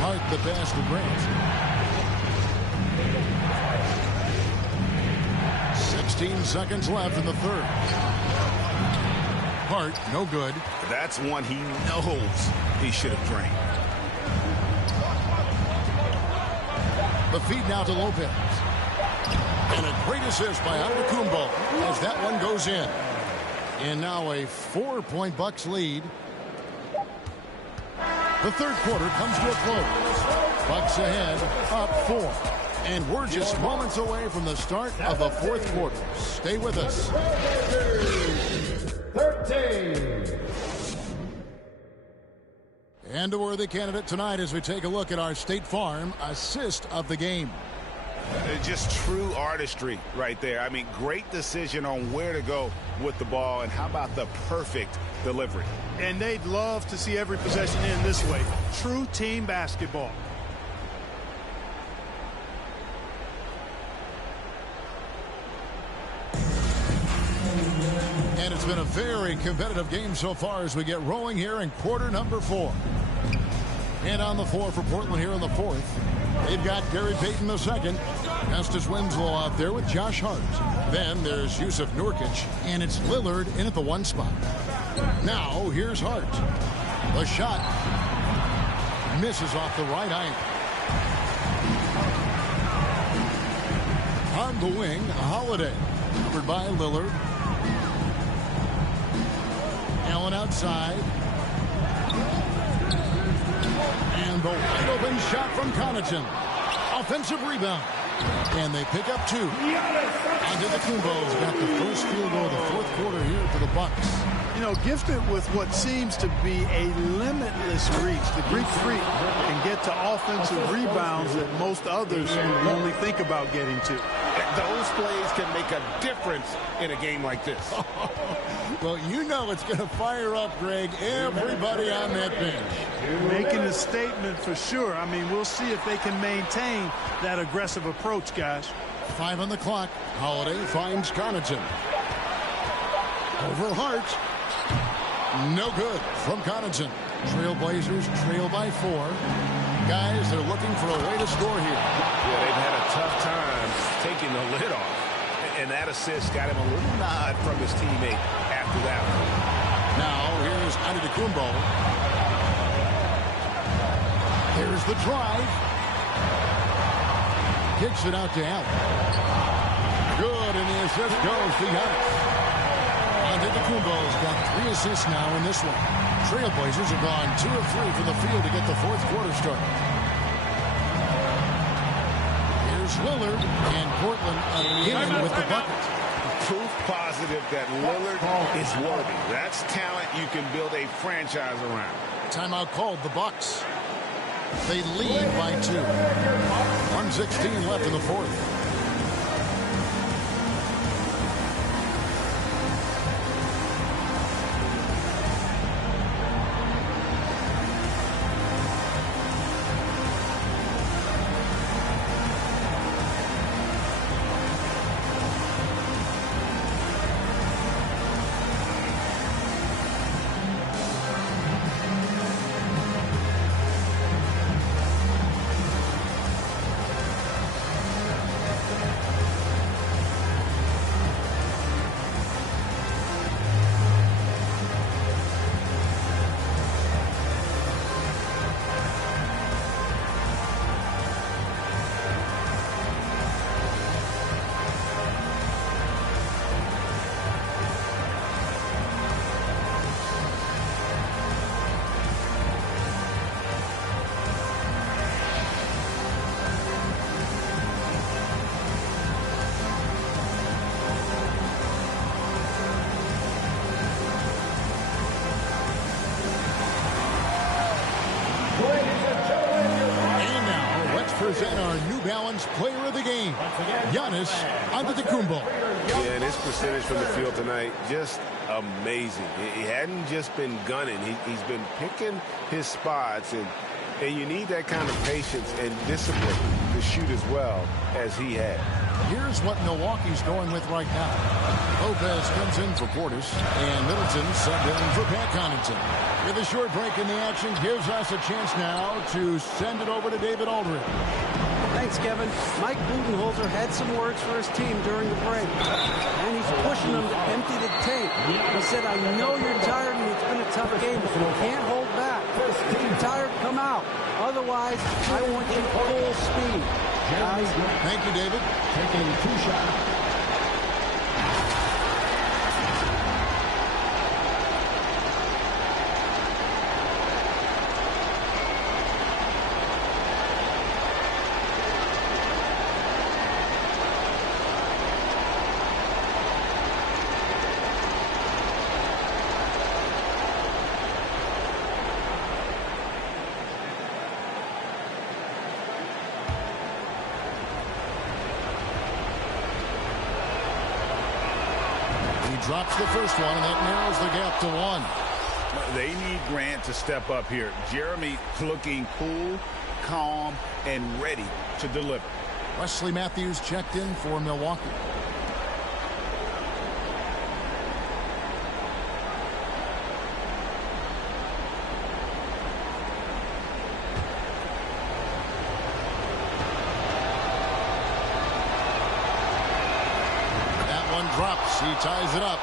Hart the pass to Grant. 16 seconds left in the third. Hart, no good. That's one he knows he should have drained. The feed now to Lopez. And a great assist by Antetokounmpo as that one goes in. And now a 4-point Bucks lead. The third quarter comes to a close. Bucks ahead, up 4. And we're just moments away from the start of the fourth quarter. Stay with us. 13. And a worthy candidate tonight as we take a look at our State Farm assist of the game. Just true artistry right there. I mean, great decision on where to go with the ball, and how about the perfect delivery? And they'd love to see every possession end this way. True team basketball. And it's been a very competitive game so far as we get rolling here in quarter number 4. And on the floor for Portland here in the fourth, they've got Gary Payton II, Justice Winslow out there with Josh Hart. Then there's Yusuf Nurkic, and it's Lillard in at the 1 spot. Now here's Hart. The shot misses off the right iron. On the wing, Holiday, covered by Lillard. Allen outside. And the wide open shot from Connaughton. Offensive rebound. And they pick up 2. Antetokounmpo's got the first field goal of the fourth quarter here for the Bucks. You know, gifted with what seems to be a limitless reach. The Greek Freak can get to offensive rebounds that most others only think about getting to. Those plays can make a difference in a game like this. Well, you know it's going to fire up, Greg, everybody on that bench. Making a statement for sure. I mean, we'll see if they can maintain that aggressive approach, guys. 5 on the clock. Holiday finds Connaughton. Over Hart. No good from Connaughton. Trailblazers trail by 4. Guys, they're looking for a way to score here. Yeah, they've had a tough time taking the lid off. And that assist got him a little nod from his teammate after that one. Now, here's Antetokounmpo. Here's the drive. Kicks it out to Allen. Good, and the assist goes to Giannis. Antetokounmpo's got 3 assists now in this one. Trailblazers have gone 2 of 3 from the field to get the fourth quarter started. Here's Lillard, and Portland again with the bucket. Proof positive that Lillard is worthy. That's talent you can build a franchise around. Timeout called, the Bucks. They lead by 2. 1:16 left in the fourth. balanced player of the game, Giannis Antetokounmpo. Yeah, and his percentage from the field tonight, just amazing. He hadn't just been gunning. He's been picking his spots, and you need that kind of patience and discipline to shoot as well as he had. Here's what Milwaukee's going with right now. Lopez comes in for Portis, and Middleton subbed in for Pat Connaughton. With a short break in the action, gives us a chance now to send it over to David Aldridge. Thanks, Kevin. Mike Budenholzer had some words for his team during the break, and he's pushing them to empty the tank. He said, I know you're tired and it's been a tough game, but you can't hold back. If you're tired, come out. Otherwise, I want you full speed. Guys. Thank you, David. Taking 2 shots. Drops the first one, and that narrows the gap to 1. They need Grant to step up here. Jeremy looking cool, calm, and ready to deliver. Wesley Matthews checked in for Milwaukee. Drops. He ties it up.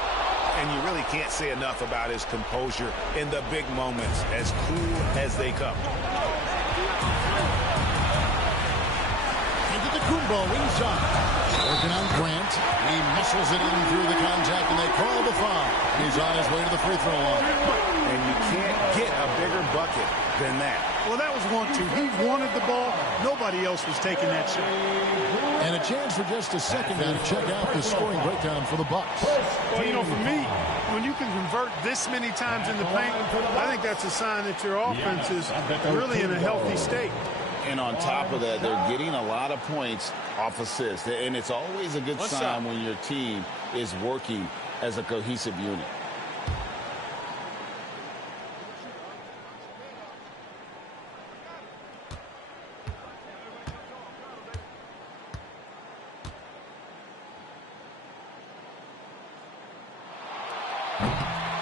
And you really can't say enough about his composure in the big moments, as cool as they come. Antetokounmpo inside. Working on Grant. He muscles it in through the contact, and they call the foul. He's on his way to the free throw line. And you can't get a bigger bucket than that. Well, that was 1-2. He wanted the ball. Nobody else was taking that shot. And a chance for just a second now to check out the scoring breakdown for the Bucks. Well, you know, for me, when you can convert this many times in the paint, I think that's a sign that your offense is really in a healthy state. And on top of that, they're getting a lot of points off assists. And it's always a good sign when your team is working as a cohesive unit.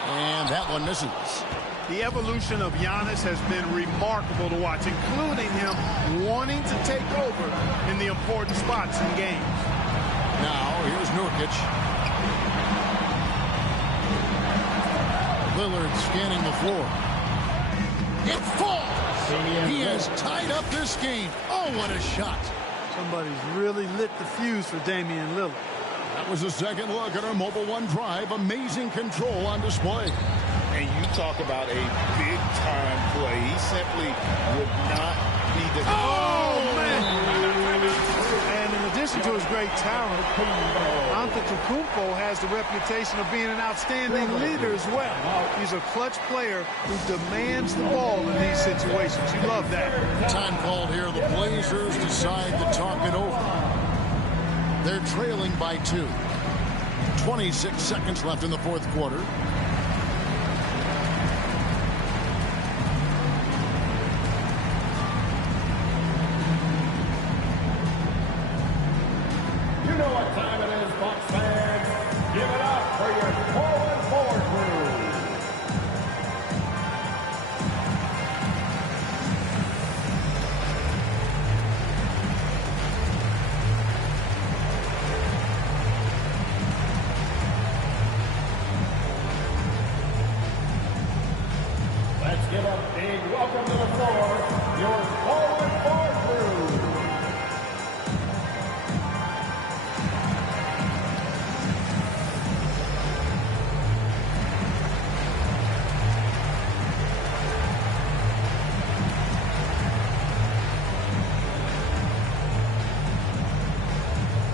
And that one misses. The evolution of Giannis has been remarkable to watch, including him wanting to take over in the important spots in games. Now, here's Nurkic. Lillard scanning the floor. It falls! He has tied up this game. Oh, what a shot. Somebody's really lit the fuse for Damian Lillard. That was a second look at our Mobile One Drive. Amazing control on display. And you talk about a big-time play. He simply would not be the... Oh, man! And in addition to his great talent, Antetokounmpo has the reputation of being an outstanding leader as well. He's a clutch player who demands the ball in these situations. You love that. Time called here. The Blazers decide to talk it over. They're trailing by 2. 26 seconds left in the fourth quarter. You know what time it is, Bucks fans. Give it up for your forward crew. Let's give a big welcome to the floor, your forward crew.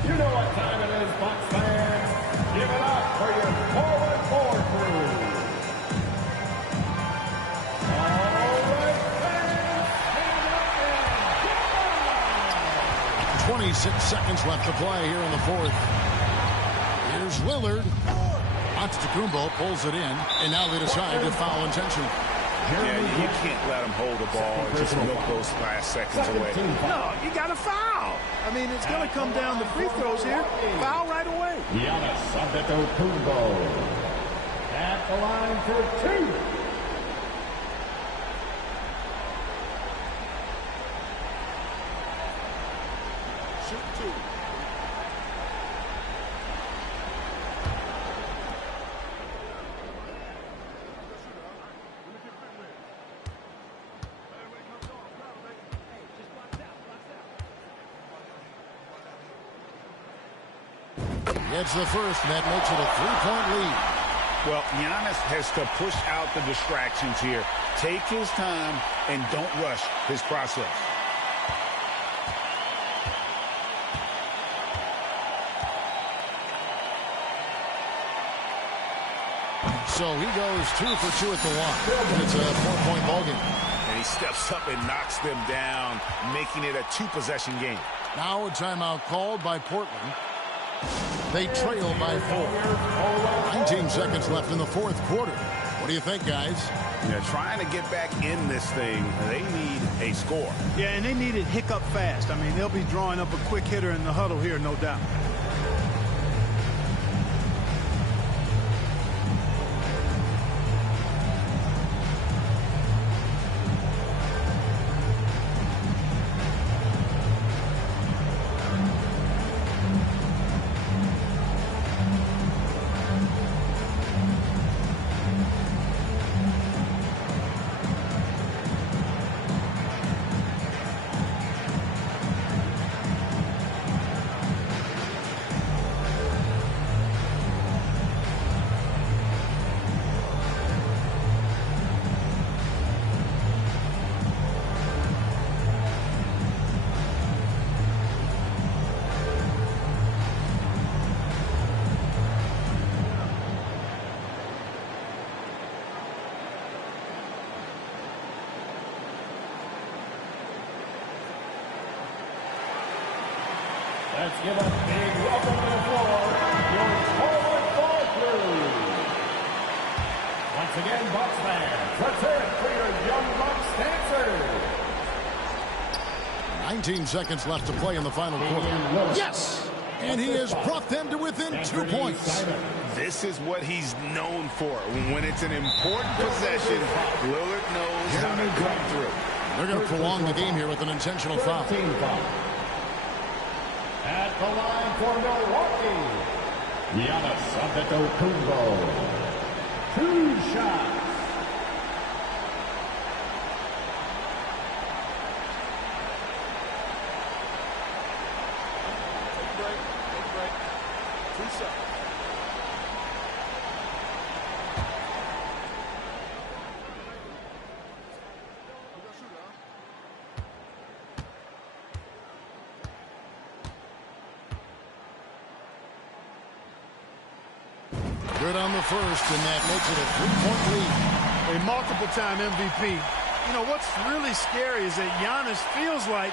You know what time it is, Bucks fans. Give it up for your forward crew. 26 seconds left to play here in the fourth. Here's Lillard. Antetokounmpo pulls it in, and now they decide to foul intentionally. Yeah, you can't let him hold the ball and just milk those last seconds away. No, you got to foul. I mean, it's going to come down to free throws here. Foul right away. Giannis Antetokounmpo at the line for 2. Shoot 2. It's the first, and that makes it a 3-point lead. Well, Giannis has to push out the distractions here. Take his time and don't rush his process. So he goes 2 for 2 at the line. It's a 4-point ball game. And he steps up and knocks them down, making it a 2-possession game. Now a timeout called by Portland. They trail by 4. 19 seconds left in the fourth quarter. What do you think, guys? Yeah, trying to get back in this thing, they need a score. Yeah, and they need it hiccup fast. I mean, they'll be drawing up a quick hitter in the huddle here, no doubt. Let's give a big welcome to the floor, your forward ball crew. Once again, Bucks fans, let's hear it for your young Bucks dancers. 19 seconds left to play in the final quarter. Yes! And he has brought them to within 2 points. This is what he's known for. When it's an important possession, Lillard knows how to come through. They're going to prolong the game here with an intentional foul. At the line for Milwaukee, Giannis Antetokounmpo. 2 shots. Take a break. 2 shots. Good on the first, and that makes it a 3-point lead. A multiple-time MVP. You know, what's really scary is that Giannis feels like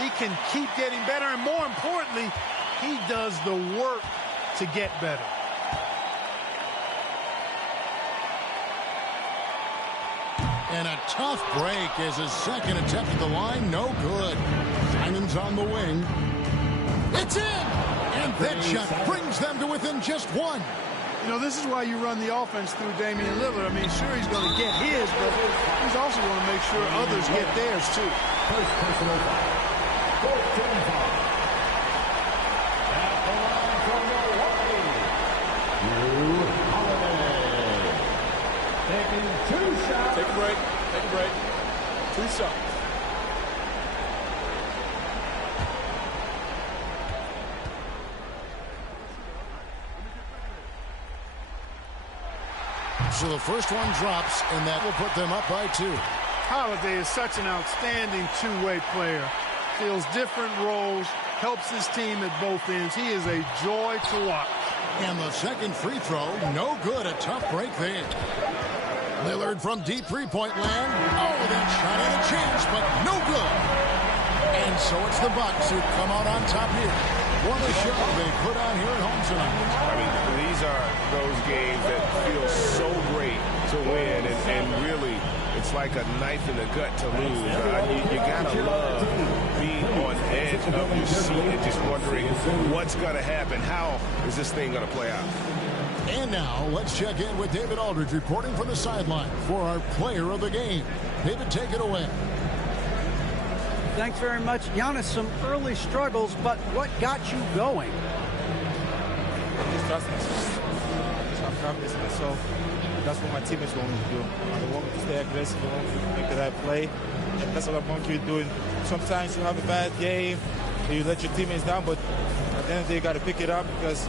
he can keep getting better, and more importantly, he does the work to get better. And a tough break as his second attempt at the line, no good. Simon's on the wing. It's in! And that shot brings them to within just 1. You know, this is why you run the offense through Damian Lillard. I mean, sure, he's going to get his, but he's also going to make sure others get theirs, too. First personal foul. 14 foul. At the line for Milwaukee, Drew Holiday. Taking 2 shots. Take a break. Take a break. 2 shots. So the first one drops, and that will put them up by 2. Holiday is such an outstanding two-way player. Fills different roles, helps his team at both ends. He is a joy to watch. And the second free throw, no good. A tough break there. Lillard from deep three-point land. Oh, that shot had a chance, but no good. And And so it's the Bucks who come out on top here. What a show they put on here at home tonight. I mean, these are those games that feel so great to win, and really, it's like a knife in the gut to lose. You gotta love being on edge of your seat and just wondering what's gonna happen. How is this thing gonna play out? And now let's check in with David Aldridge reporting from the sideline for our player of the game. David, take it away. Thanks very much. Giannis, some early struggles, but what got you going? Just trust myself. Just have confidence in myself. That's what my teammates want me to do. They want me to stay aggressive. They want me to make the right play. And that's what I want you doing. Sometimes you have a bad game, and you let your teammates down, but at the end of the day, you got to pick it up because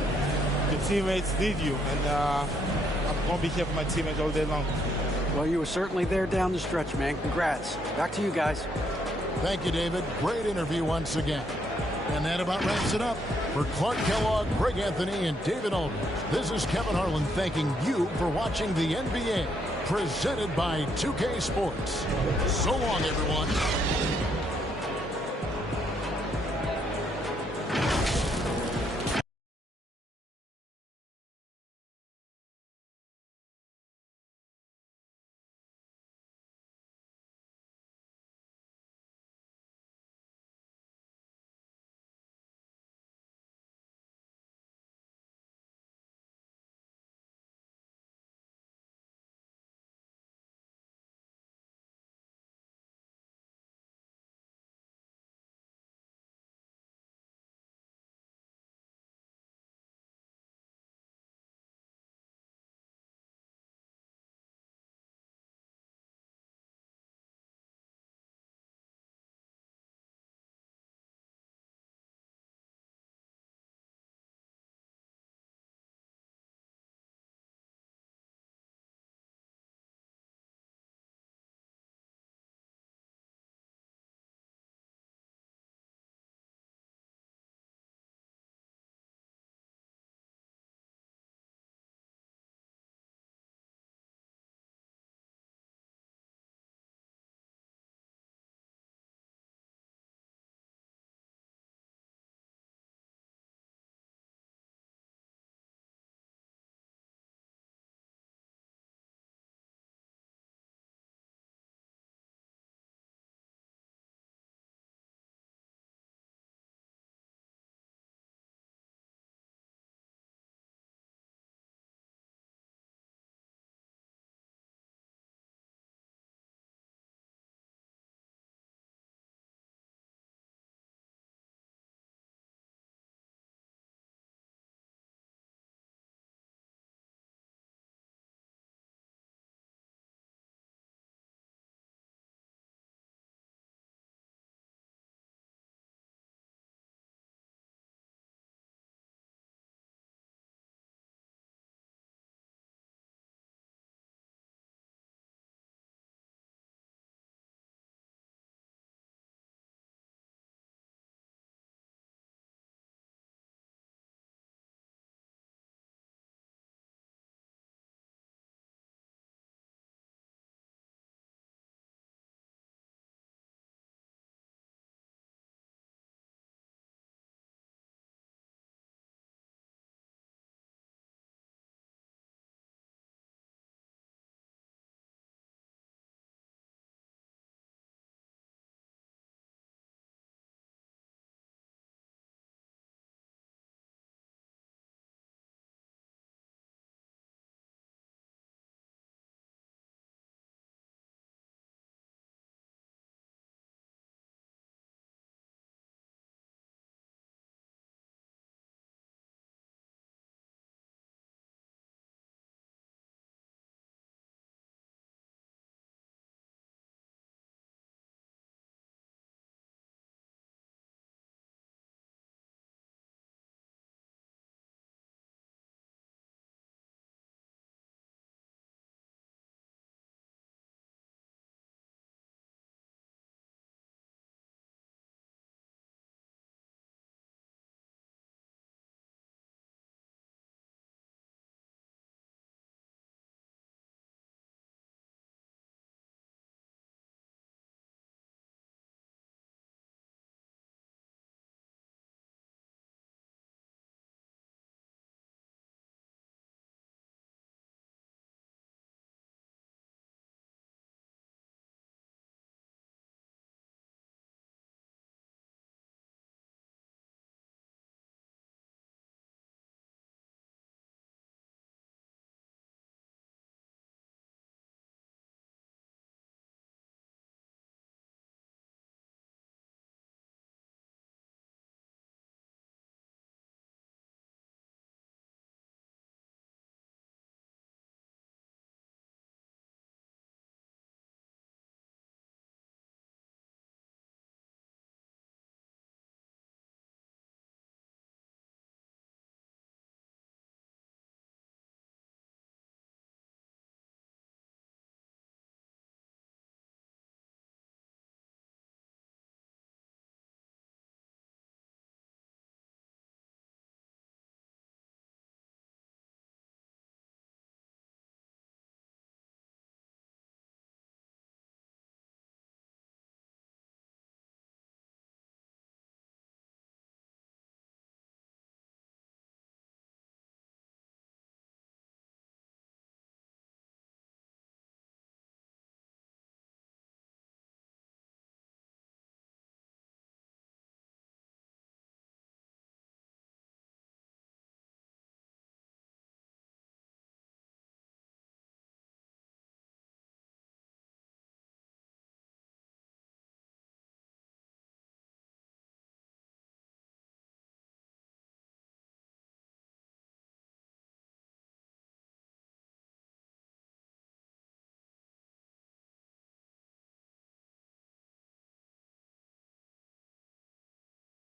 your teammates need you. And I'm going to be here for my teammates all day long. Well, you were certainly there down the stretch, man. Congrats. Back to you guys. Thank you, David. Great interview once again. And that about wraps it up. For Clark Kellogg, Greg Anthony, and David Aldridge, this is Kevin Harlan thanking you for watching the NBA, presented by 2K Sports. So long, everyone.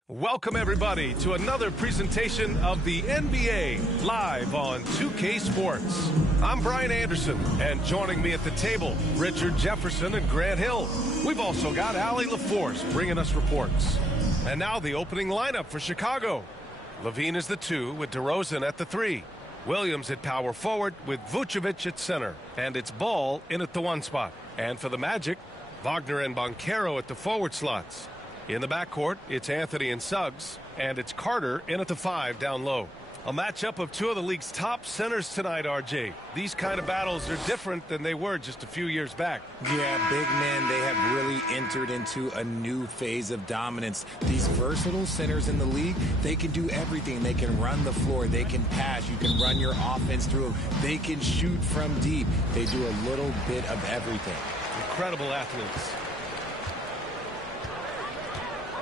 Welcome, everybody, to another presentation of the NBA live on 2K Sports. I'm Brian Anderson, and joining me at the table, Richard Jefferson and Grant Hill. We've also got Allie LaForce bringing us reports. And now the opening lineup for Chicago. Levine is the 2 with DeRozan at the 3. Williams at power forward with Vucevic at center. And it's Ball in at the 1 spot. And for the Magic, Wagner and Banchero at the forward slots. In the backcourt, it's Anthony and Suggs, and it's Carter in at the 5 down low. A matchup of 2 of the league's top centers tonight, RJ. These kind of battles are different than they were just a few years back. Yeah, big men, they have really entered into a new phase of dominance. These versatile centers in the league, they can do everything. They can run the floor, they can pass, you can run your offense through them. They can shoot from deep. They do a little bit of everything. Incredible athletes.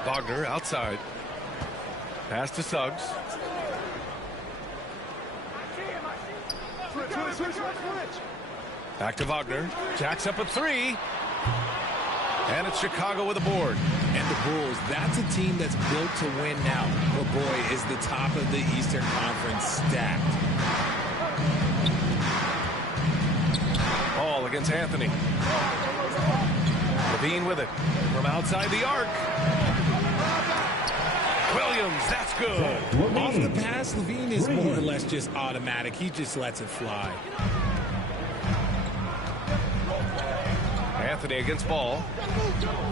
Wagner outside. Pass to Suggs. Back to Wagner. Jacks up a 3. And it's Chicago with a board. And the Bulls, that's a team that's built to win now. But boy, is the top of the Eastern Conference stacked. Ball against Anthony. Levine with it. From outside the arc. Williams, that's good. Off the pass, Levine is more or less just automatic. He just lets it fly. Anthony against Ball.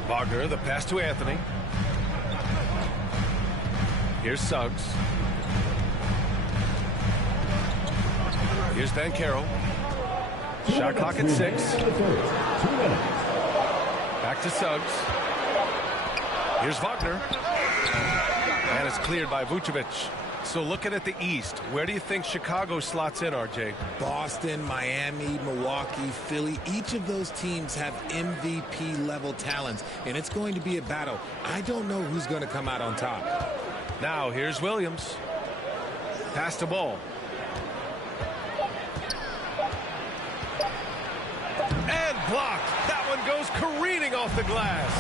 Wagner, the pass to Anthony. Here's Suggs. Here's Banchero. Shot clock at 6. Back to Suggs. Here's Wagner. And it's cleared by Vucevic. So looking at the East, where do you think Chicago slots in, RJ? Boston, Miami, Milwaukee, Philly, each of those teams have MVP-level talents, and it's going to be a battle. I don't know who's going to come out on top. Now here's Williams. Pass to Ball. And blocked. That one goes careening off the glass.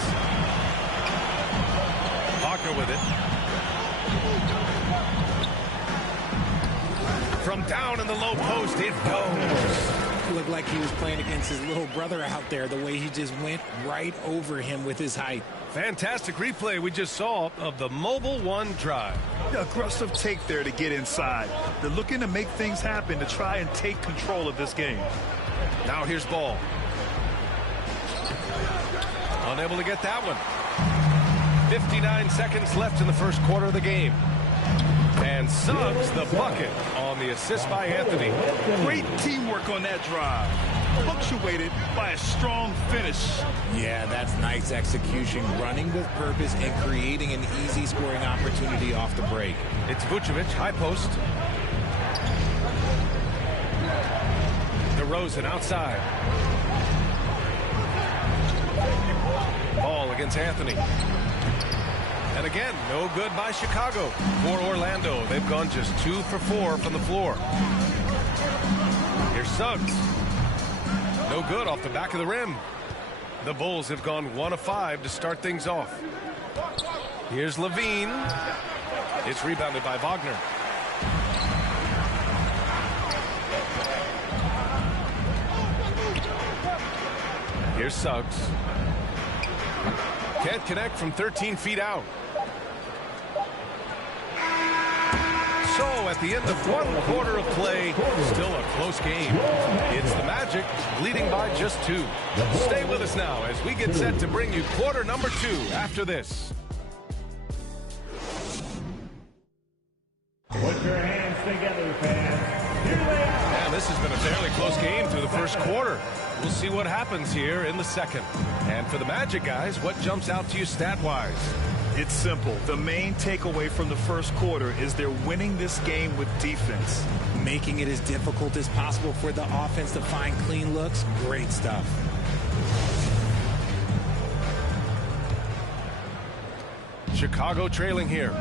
Wagner with it. From down in the low post, it goes. Looked like he was playing against his little brother out there, the way he just went right over him with his height. Fantastic replay we just saw of the Mobile One drive. The aggressive take there to get inside. They're looking to make things happen to try and take control of this game. Now here's Ball. Unable to get that one. 59 seconds left in the first quarter of the game. And Suggs the bucket on the assist by Anthony. Great teamwork on that drive. Punctuated by a strong finish. Yeah, that's nice execution. Running with purpose and creating an easy scoring opportunity off the break. It's Vucevic, high post. DeRozan outside. Ball against Anthony. And again, no good by Chicago. For Orlando, they've gone just 2 for 4 from the floor. Here's Suggs. No good off the back of the rim. The Bulls have gone 1 of 5 to start things off. Here's Levine. It's rebounded by Wagner. Here's Suggs. Can't connect from 13 feet out. So at the end of 1 quarter of play, still a close game. It's the Magic leading by just 2. Stay with us now as we get set to bring you quarter number 2 after this. Put your hands together, fans. Here they are. And this has been a fairly close game through the first quarter. We'll see what happens here in the second. And for the Magic guys, what jumps out to you stat-wise? It's simple. The main takeaway from the first quarter is they're winning this game with defense. Making it as difficult as possible for the offense to find clean looks. Great stuff. Chicago trailing here.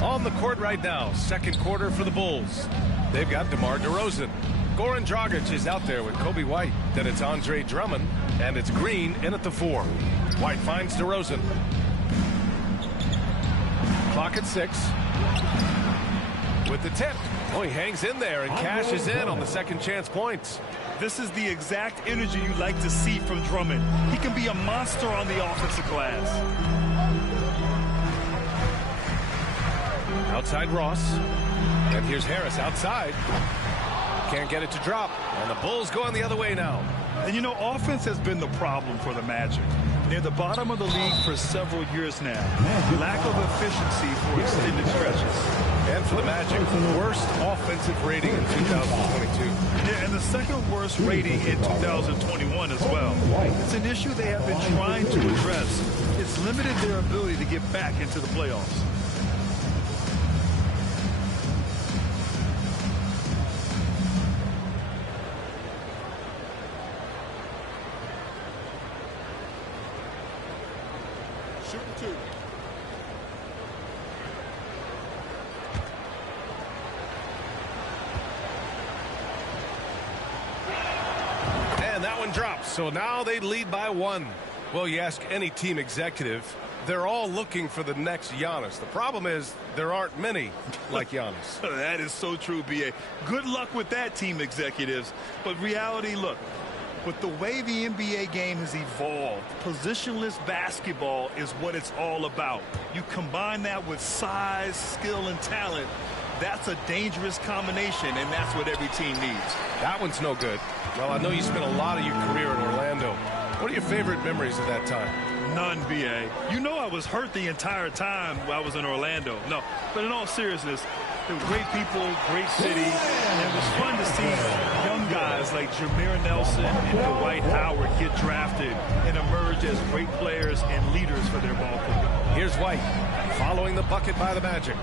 On the court right now, second quarter for the Bulls. They've got DeMar DeRozan. Goran Dragic is out there with Kobe White. Then it's Andre Drummond, and it's Green in at the 4. White finds DeRozan. Clock at 6. With the tip. Oh, he hangs in there and cashes in on the second chance points. This is the exact energy you like to see from Drummond. He can be a monster on the offensive glass. Outside Ross. And here's Harris outside. Can't get it to drop. And the Bulls going the other way now. And you know, offense has been the problem for the Magic. They're the bottom of the league for several years now. Lack of efficiency for extended stretches. And for the Magic, worst offensive rating in 2022. Yeah, and the second worst rating in 2021 as well. It's an issue they have been trying to address. It's limited their ability to get back into the playoffs. And that one drops. So now they lead by 1. Well, you ask any team executive, they're all looking for the next Giannis. The problem is there aren't many like Giannis. That is so true, B.A. Good luck with that, team executives. But reality, look, with the way the NBA game has evolved, positionless basketball is what it's all about. You combine that with size, skill, and talent, that's a dangerous combination, and that's what every team needs. That one's no good. Well, I know you spent a lot of your career in Orlando. What are your favorite memories of that time? None, B.A. You know I was hurt the entire time I was in Orlando. No, but in all seriousness, they were great people, great city, and it was fun to see young guys like Jameer Nelson and Dwight Howard get drafted and emerge as great players and leaders for their ball club. Here's White, following the bucket by the Magic.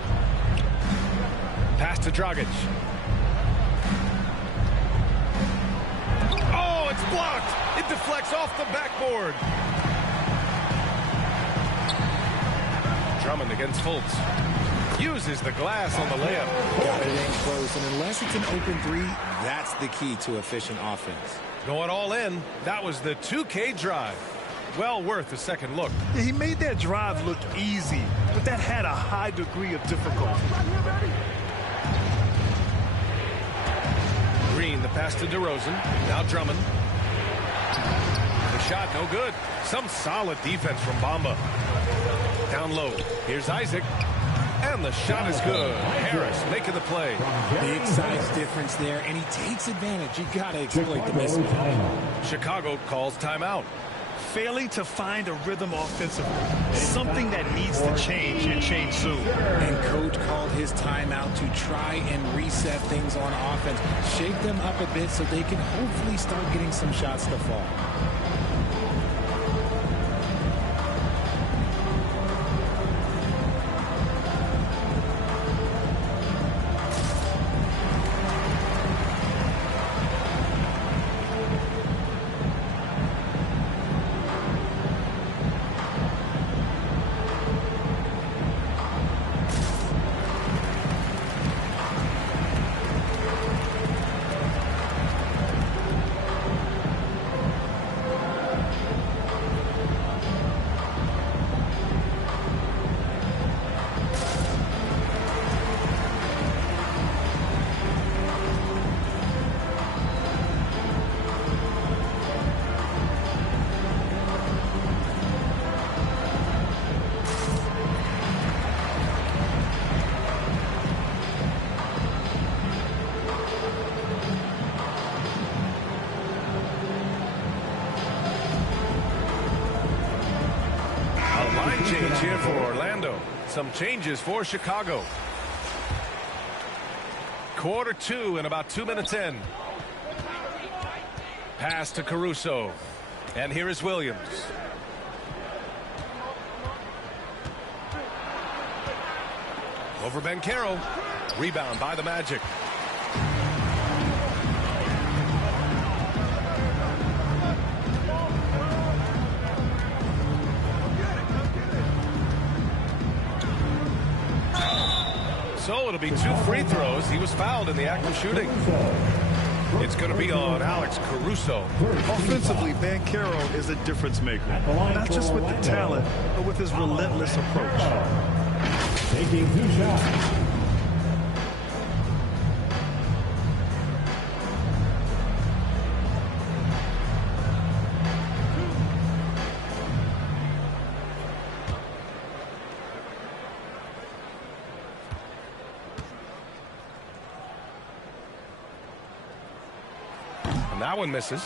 Pass to Dragic. Oh, it's blocked. It deflects off the backboard. Drummond against Fultz. Uses the glass on the layup. Got it in close, and unless it's an open 3, that's the key to efficient offense. Going all in. That was the 2K drive. Well worth a second look. Yeah, he made that drive look easy, but that had a high degree of difficulty. Green, the pass to DeRozan. Now Drummond. The shot, no good. Some solid defense from Bamba. Down low. Here's Isaac. And the shot is good. Harris making the play. Big size difference there, and he takes advantage. You got to exploit the mismatch. Chicago calls timeout. Failing to find a rhythm offensively. Something that needs to change and change soon. And coach called his timeout to try and reset things on offense. Shake them up a bit so they can hopefully start getting some shots to fall. Change here for Orlando. Some changes for Chicago. Quarter 2 and about 2 minutes in. Pass to Caruso. And here is Williams. Over Mycareer. Rebound by the Magic. So it'll be 2 free throws. He was fouled in the act of shooting. It's going to be on Alex Caruso. Offensively, Mycareer is a difference maker. Not just with the talent, but with his relentless approach. Taking 2 shots. And that one misses.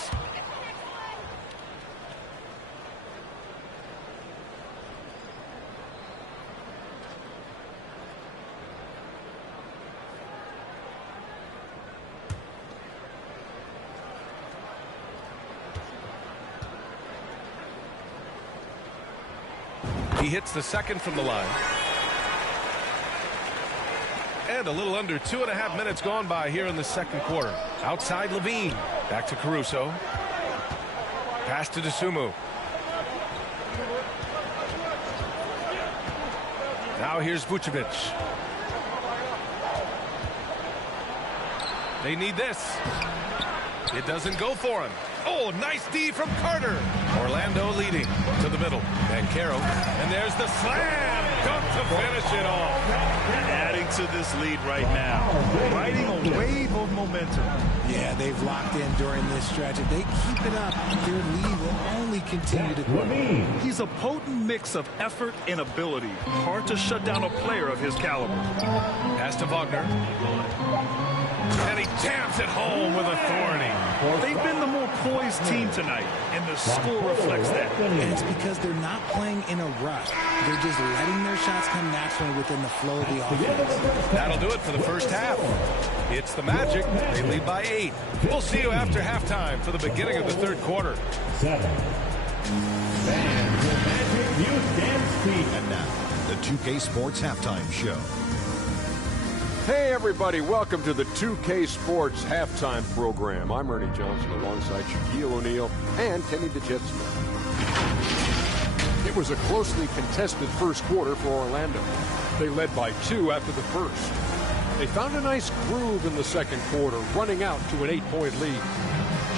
He hits the second from the line. And a little under 2.5 minutes gone by here in the second quarter. Outside Levine. Back to Caruso. Pass to DeSumo. Now here's Vucevic. They need this. It doesn't go for him. Oh, nice D from Carter. Orlando leading to the middle. Mycareer. And there's the slam. Dunk to finish it off. Adding to this lead right now. Riding a wave of momentum. Yeah, they've locked in during this stretch. If they keep it up, their lead will only continue to grow. He's a potent mix of effort and ability. Hard to shut down a player of his caliber. Pass to Wagner. And he jams it home with authority. They've been the more poised team tonight, and the score reflects that. And it's because they're not playing in a rush. They're just letting their shots come naturally within the flow of the offense. That'll do it for the first half. It's the Magic. They lead by 8. We'll see you after halftime for the beginning of the third quarter. 7. Fans, the Magic Youth Dance Team. And now, the 2K Sports Halftime Show. Hey, everybody. Welcome to the 2K Sports Halftime Program. I'm Ernie Johnson alongside Shaquille O'Neal and Kenny the Jet Smith. It was a closely contested first quarter for Orlando. They led by 2 after the first. They found a nice groove in the second quarter, running out to an 8-point lead.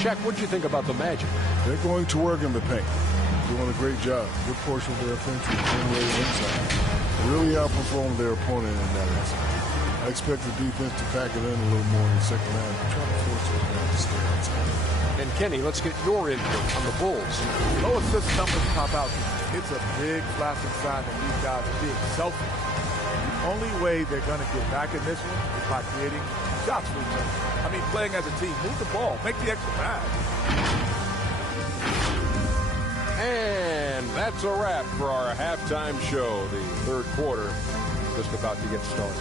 Shaq, what do you think about the Magic? They're going to work in the paint. Doing a great job. Good portion of their offense was generated inside. Really outperformed their opponent in that aspect. I expect the defense to pack it in a little more in the second half and try to force those guys to stay outside. And Kenny, let's get your input on the Bulls. Low assist numbers pop out. It's a big flashing sign that these guys are being selfish. The only way they're going to get back in this one is by creating shots for each other. I mean, playing as a team. Move the ball. Make the extra pass. And that's a wrap for our halftime show. The third quarter just about to get started.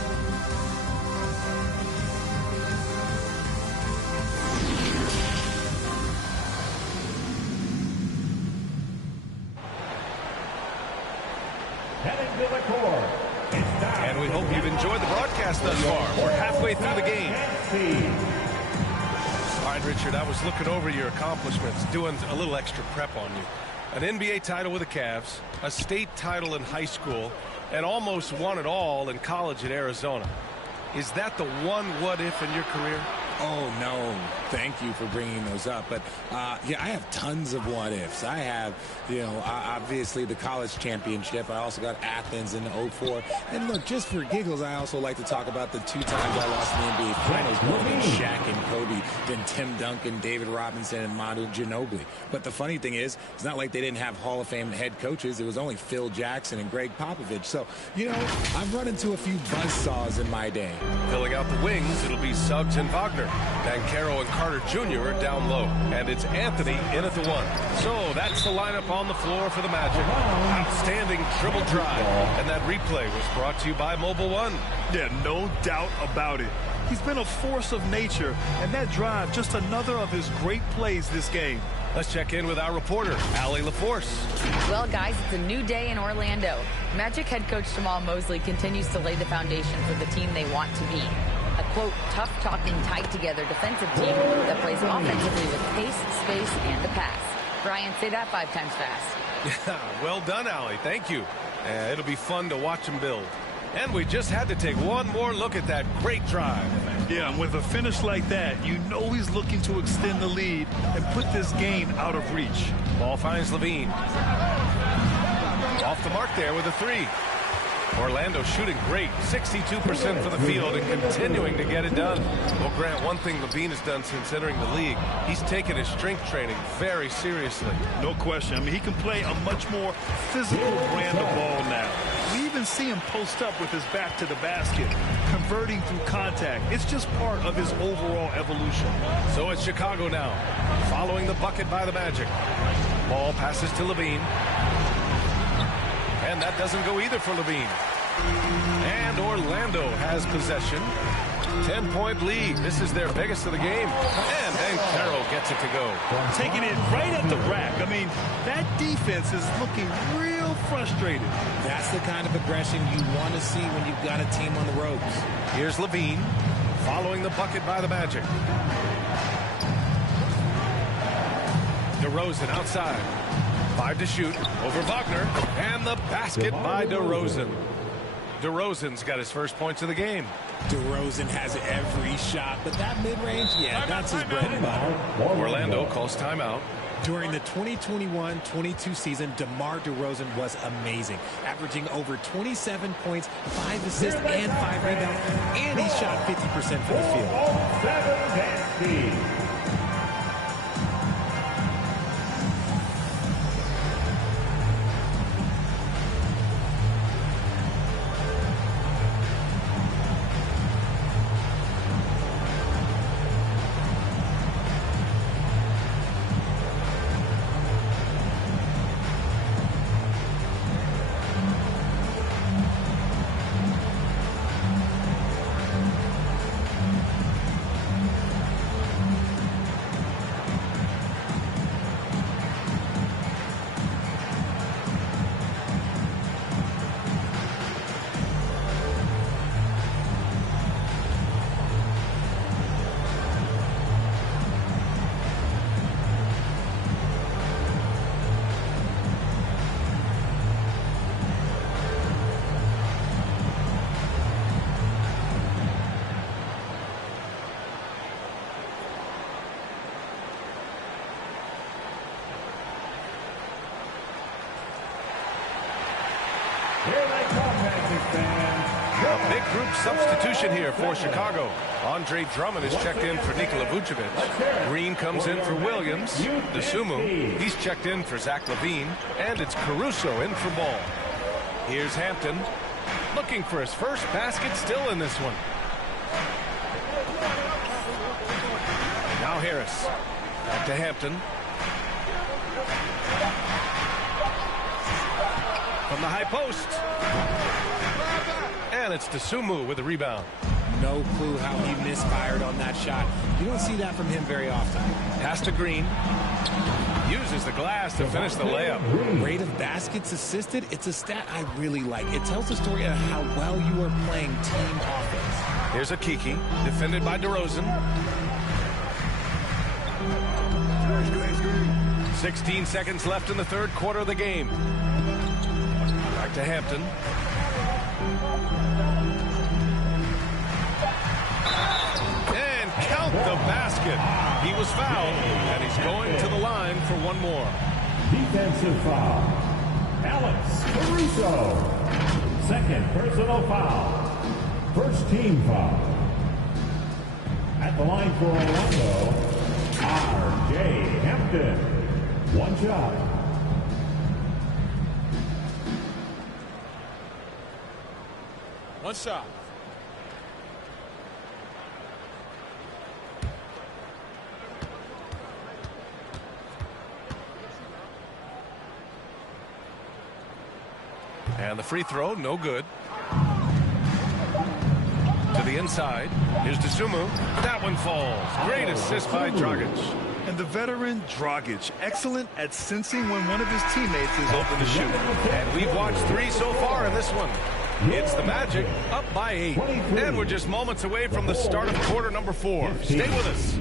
And we hope you've enjoyed the broadcast thus far. We're halfway through the game. All right, Richard, I was looking over your accomplishments, doing a little extra prep on you. An NBA title with the Cavs, a state title in high school, and almost won it all in college at Arizona. Is that the one what-if in your career? Oh, no. Thank you for bringing those up. But, yeah, I have tons of what-ifs. I have, obviously the college championship. I also got Athens in 04. And, look, just for giggles, I also like to talk about the 2 times I lost in the NBA Finals, more than Shaq and Kobe, than Tim Duncan, David Robinson, and Manu Ginobili. But the funny thing is, it's not like they didn't have Hall of Fame head coaches. It was only Phil Jackson and Greg Popovich. So, I've run into a few buzzsaws in my day. Filling out the wings, it'll be Suggs and Wagner. Banchero and Carter Jr. are down low. And it's Anthony in at the 1. So that's the lineup on the floor for the Magic. Outstanding dribble drive. And that replay was brought to you by Mobile One. Yeah, no doubt about it. He's been a force of nature. And that drive, just another of his great plays this game. Let's check in with our reporter, Allie LaForce. Well, guys, it's a new day in Orlando. Magic head coach Jamal Mosley continues to lay the foundation for the team they want to be. A, quote, tough-talking, tied-together defensive team that plays offensively with pace, space, and the pass. Brian, say that 5 times fast. Yeah, well done, Allie. Thank you. It'll be fun to watch him build. And we just had to take one more look at that great drive. Yeah, and with a finish like that, you know he's looking to extend the lead and put this game out of reach. Ball finds Levine. Off the mark there with a 3. Orlando shooting great, 62% for the field and continuing to get it done. Well, Grant, one thing Levine has done since entering the league, he's taken his strength training very seriously. No question. I mean, he can play a much more physical brand of ball now. We even see him post up with his back to the basket, converting through contact. It's just part of his overall evolution. So it's Chicago now, following the bucket by the Magic. Ball passes to Levine. And that doesn't go either for Levine. And Orlando has possession. 10-point lead. This is their biggest of the game. And Carroll gets it to go. Taking it right at the rack. I mean, that defense is looking real frustrated. That's the kind of aggression you want to see when you've got a team on the ropes. Here's Levine, following the bucket by the Magic. DeRozan outside. 5 to shoot over Wagner. And the basket by DeRozan. DeRozan's got his first points of the game. DeRozan has every shot, but that mid-range, yeah, that's his bread and butter. Orlando calls timeout. During the 2021-22 season, DeMar DeRozan was amazing, averaging over 27 points, 5 assists, and 5 rebounds, and he shot 50% from the field. A big group substitution here for Chicago. Andre Drummond is checked in for Nikola Vucevic. Green comes in for Williams. DeSumo, he's checked in for Zach LaVine. And it's Caruso in for Ball. Here's Hampton, looking for his first basket still in this one. Now Harris. Back to Hampton. From the high post. And it's DeSumo with a rebound. No clue how he misfired on that shot. You don't see that from him very often. Pass to Green. Uses the glass to finish the layup. Rate of baskets assisted, it's a stat I really like. It tells the story of how well you are playing team offense. Here's a Kiki, defended by DeRozan. 16 seconds left in the third quarter of the game. Back to Hampton. And count the basket. He was fouled, and he's going to the line for one more. Defensive foul. Alex Caruso. Second personal foul. First team foul. At the line for Orlando, R.J. Hampton. One shot. One shot. And the free throw, no good. To the inside. Here's DeSumo. That one falls. Great assist by Dragic. And the veteran Dragic, excellent at sensing when one of his teammates is open to shoot. And we've watched 3 so far in this one. It's the Magic up by 8. And we're just moments away from the start of quarter number 4. Stay with us.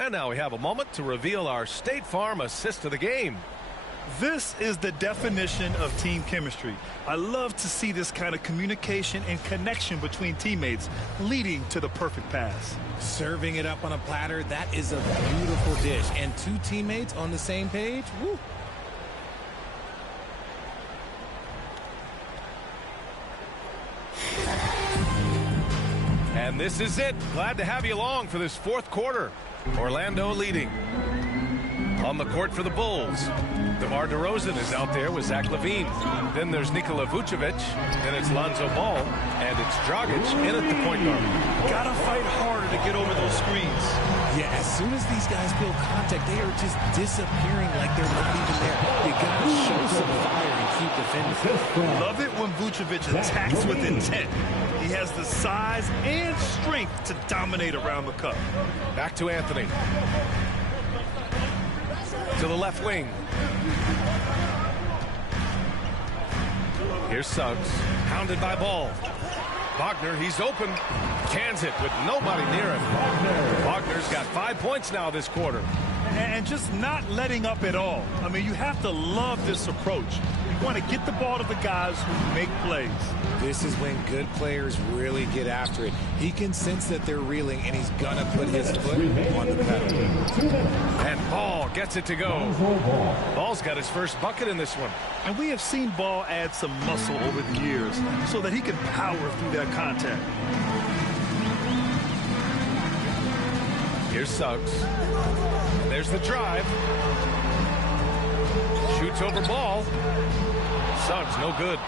And now we have a moment to reveal our State Farm assist of the game. This is the definition of team chemistry. I love to see this kind of communication and connection between teammates leading to the perfect pass. Serving it up on a platter, that is a beautiful dish. And two teammates on the same page, woo. And this is it. Glad to have you along for this fourth quarter. Orlando leading. On the court for the Bulls, DeMar DeRozan is out there with Zach LaVine. Then there's Nikola Vucevic. Then it's Lonzo Ball. And it's Dragic in at the point guard. Gotta fight harder to get over those screens. Yeah, as soon as these guys feel contact, they are just disappearing like they're not even there. You gotta show some fire and keep defending. Love it when Vucevic attacks with intent. He has the size and strength to dominate around the cup. Back to Anthony. To the left wing. Here's Suggs, hounded by Ball. Wagner, he's open. Cans it with nobody near him. Wagner's got 5 points now this quarter. And just not letting up at all. I mean, you have to love this approach. You want to get the ball to the guys who make plays. This is when good players really get after it. He can sense that they're reeling, and he's going to put his foot on the pedal. And Ball gets it to go. Ball's got his first bucket in this one. And we have seen Ball add some muscle over the years so that he can power through that contact. Here's Suggs. There's the drive. Shoots over Ball. Suggs, no good.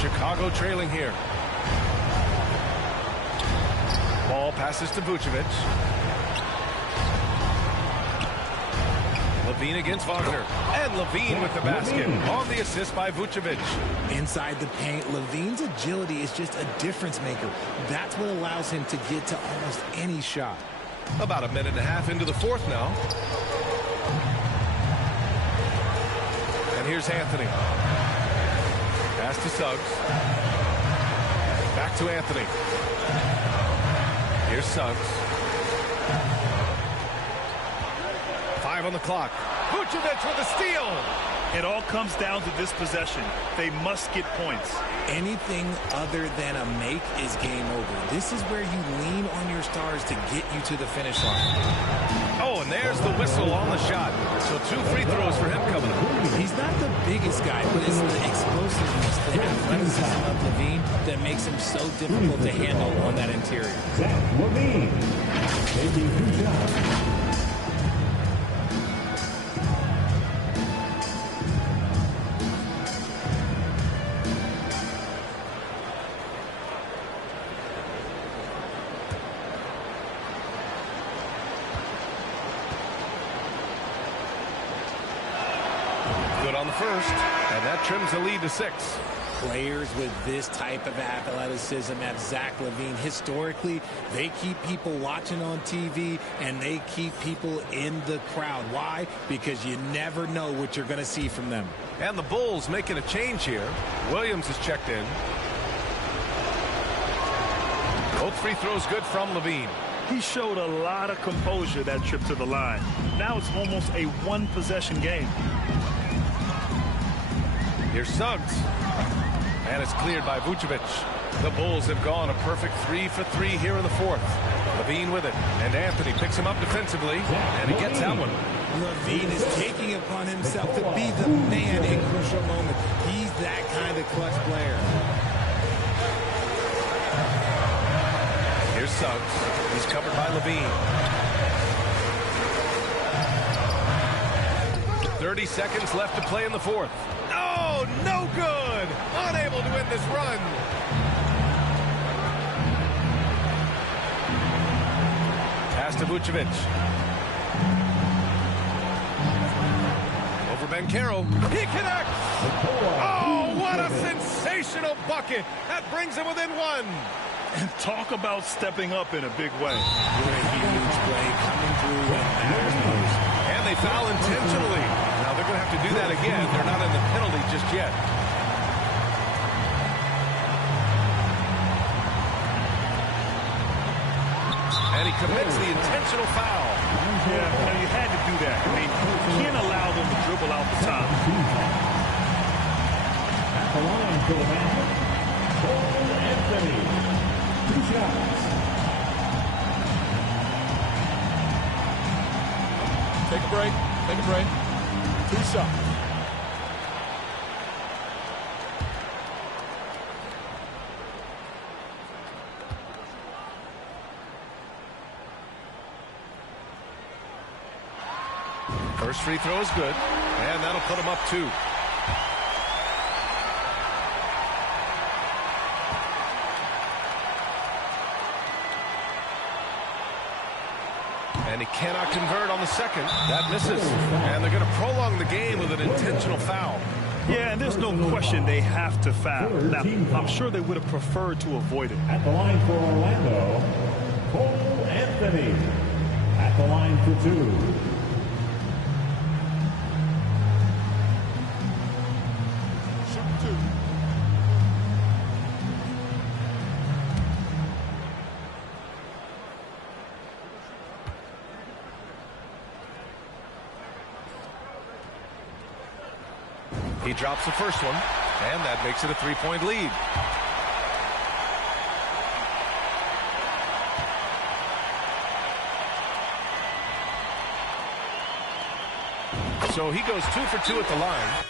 Chicago trailing here. Ball passes to Vucevic. LaVine against Wagner. And LaVine with the basket on the assist by Vucevic. Inside the paint, LaVine's agility is just a difference maker. That's what allows him to get to almost any shot. About a minute and a half into the fourth now. And here's Anthony. Pass to Suggs. Back to Anthony. Here's Suggs. 5 on the clock. Vucevic with a steal. It all comes down to this possession. They must get points. Anything other than a make is game over. This is where you lean on your stars to get you to the finish line. Oh, and there's the whistle on the shot. So 2 free throws for him coming up. He's not the biggest guy, but it's the explosiveness, the athleticism of LaVine that makes him so difficult to handle on that interior. Zach LaVine taking 2 shots. On the first, and that trims the lead to 6. Players with this type of athleticism at Zach LaVine, historically, they keep people watching on TV, and they keep people in the crowd. Why? Because you never know what you're going to see from them. And the Bulls making a change here. Williams is checked in. Both free throws good from LaVine. He showed a lot of composure that trip to the line. Now it's almost a one-possession game. Here's Suggs. And it's cleared by Vucevic. The Bulls have gone a perfect 3 for 3 here in the fourth. LaVine with it. And Anthony picks him up defensively. And he gets that one. LaVine is taking upon himself to be the man in crucial moments. He's that kind of clutch player. Here's Suggs. He's covered by LaVine. 30 seconds left to play in the fourth. Oh, no good. Unable to win this run. Pass to Vucevic. Over Bankero. He connects. Oh, what a sensational bucket. That brings him within 1. And talk about stepping up in a big way. What a huge play coming through when matters most. And they foul intentionally. Now they're going to have to do that again. They're not in the penalty just yet. And And he commits the intentional foul. Yeah, you had to do that. I mean, you can't allow them to dribble out the top. At the line for the Magic, Cole Anthony. 2 shots. Take a break. Take a break. 2 shots. First free throw is good, and that'll put him up 2. And he cannot convert on the second. That misses. And they're going to prolong the game with an intentional foul. Yeah, and there's no question they have to foul. Now, I'm sure they would have preferred to avoid it. At the line for Orlando, Cole Anthony. At the line for 2. He drops the first one, and that makes it a 3-point lead. So he goes 2 for 2 at the line.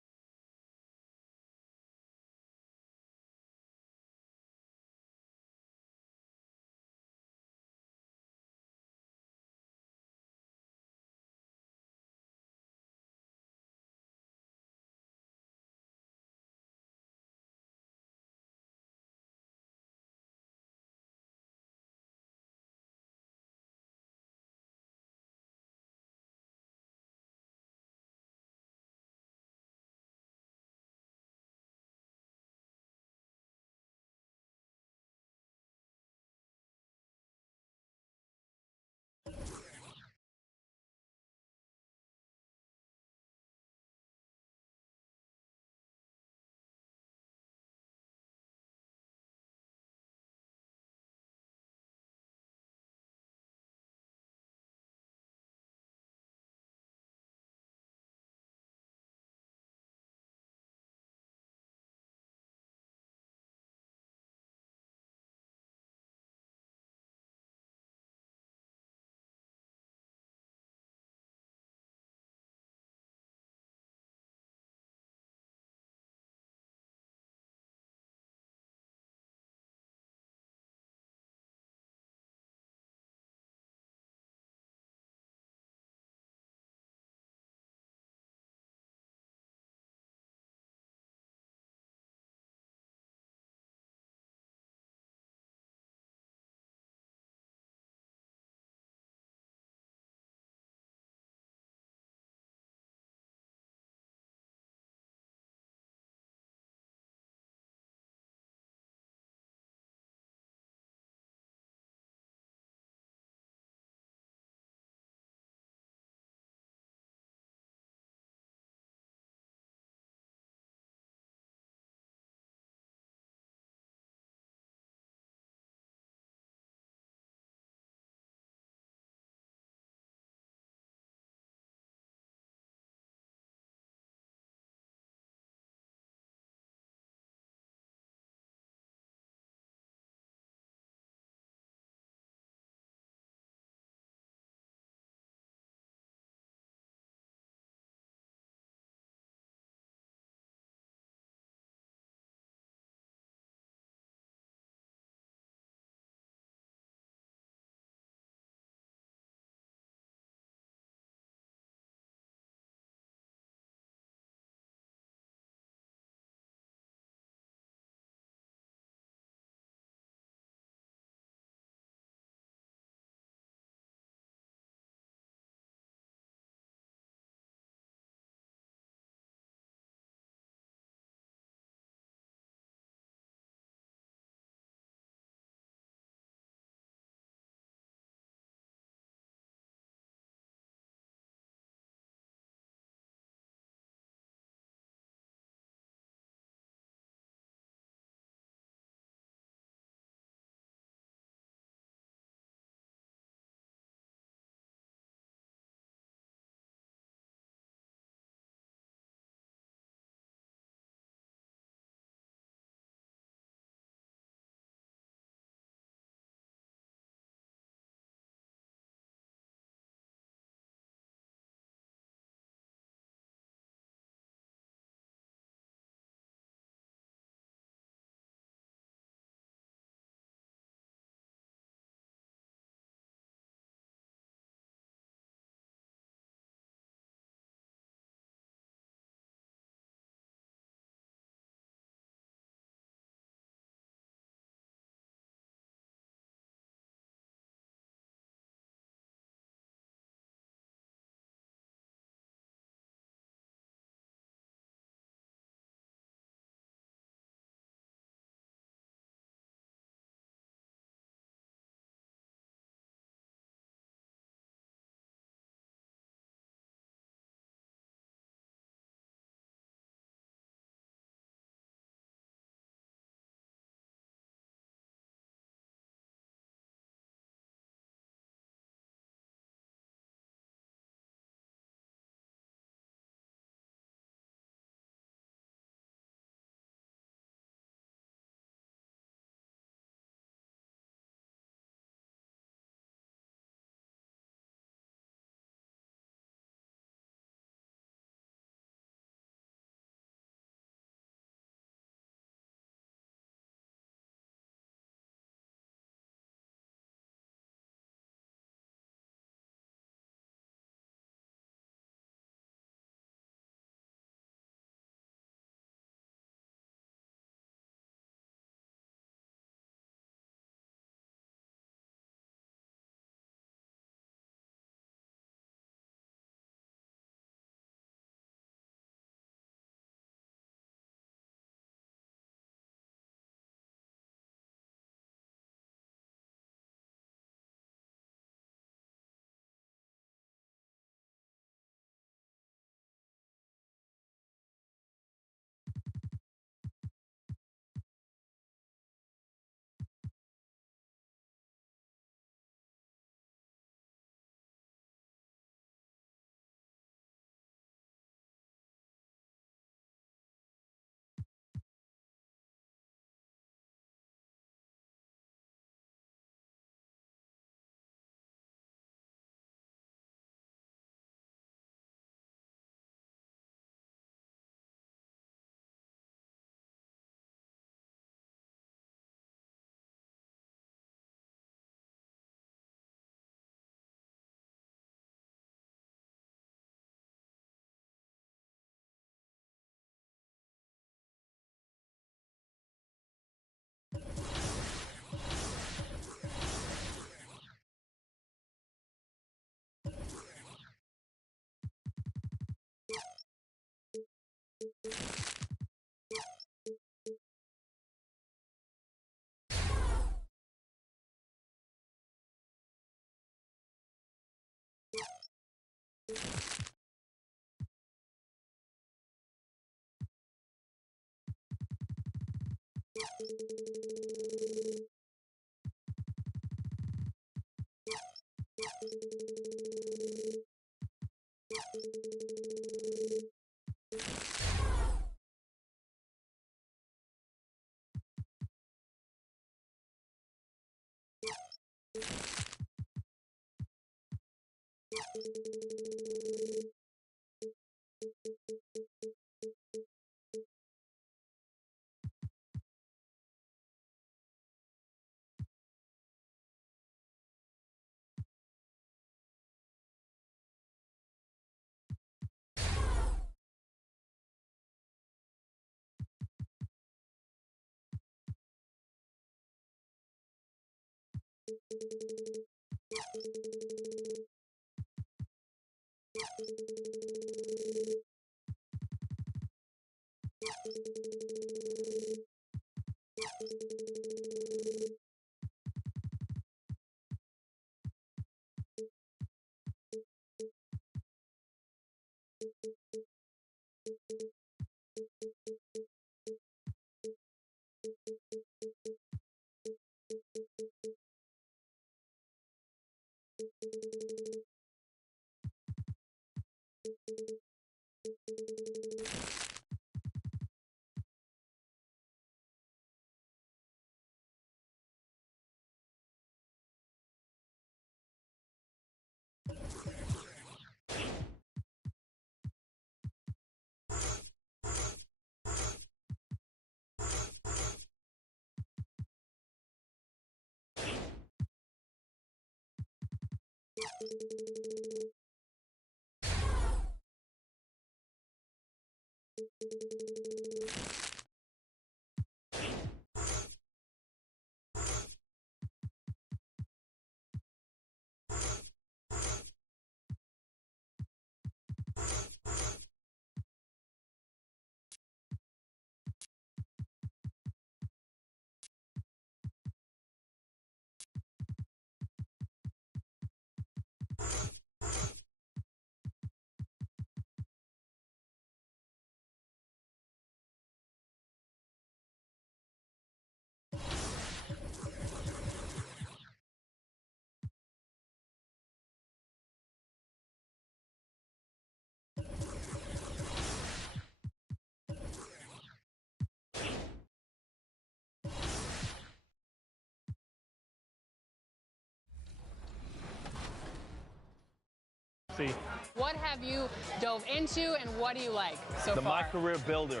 What have you dove into and what do you like so far? The Mycareer builder.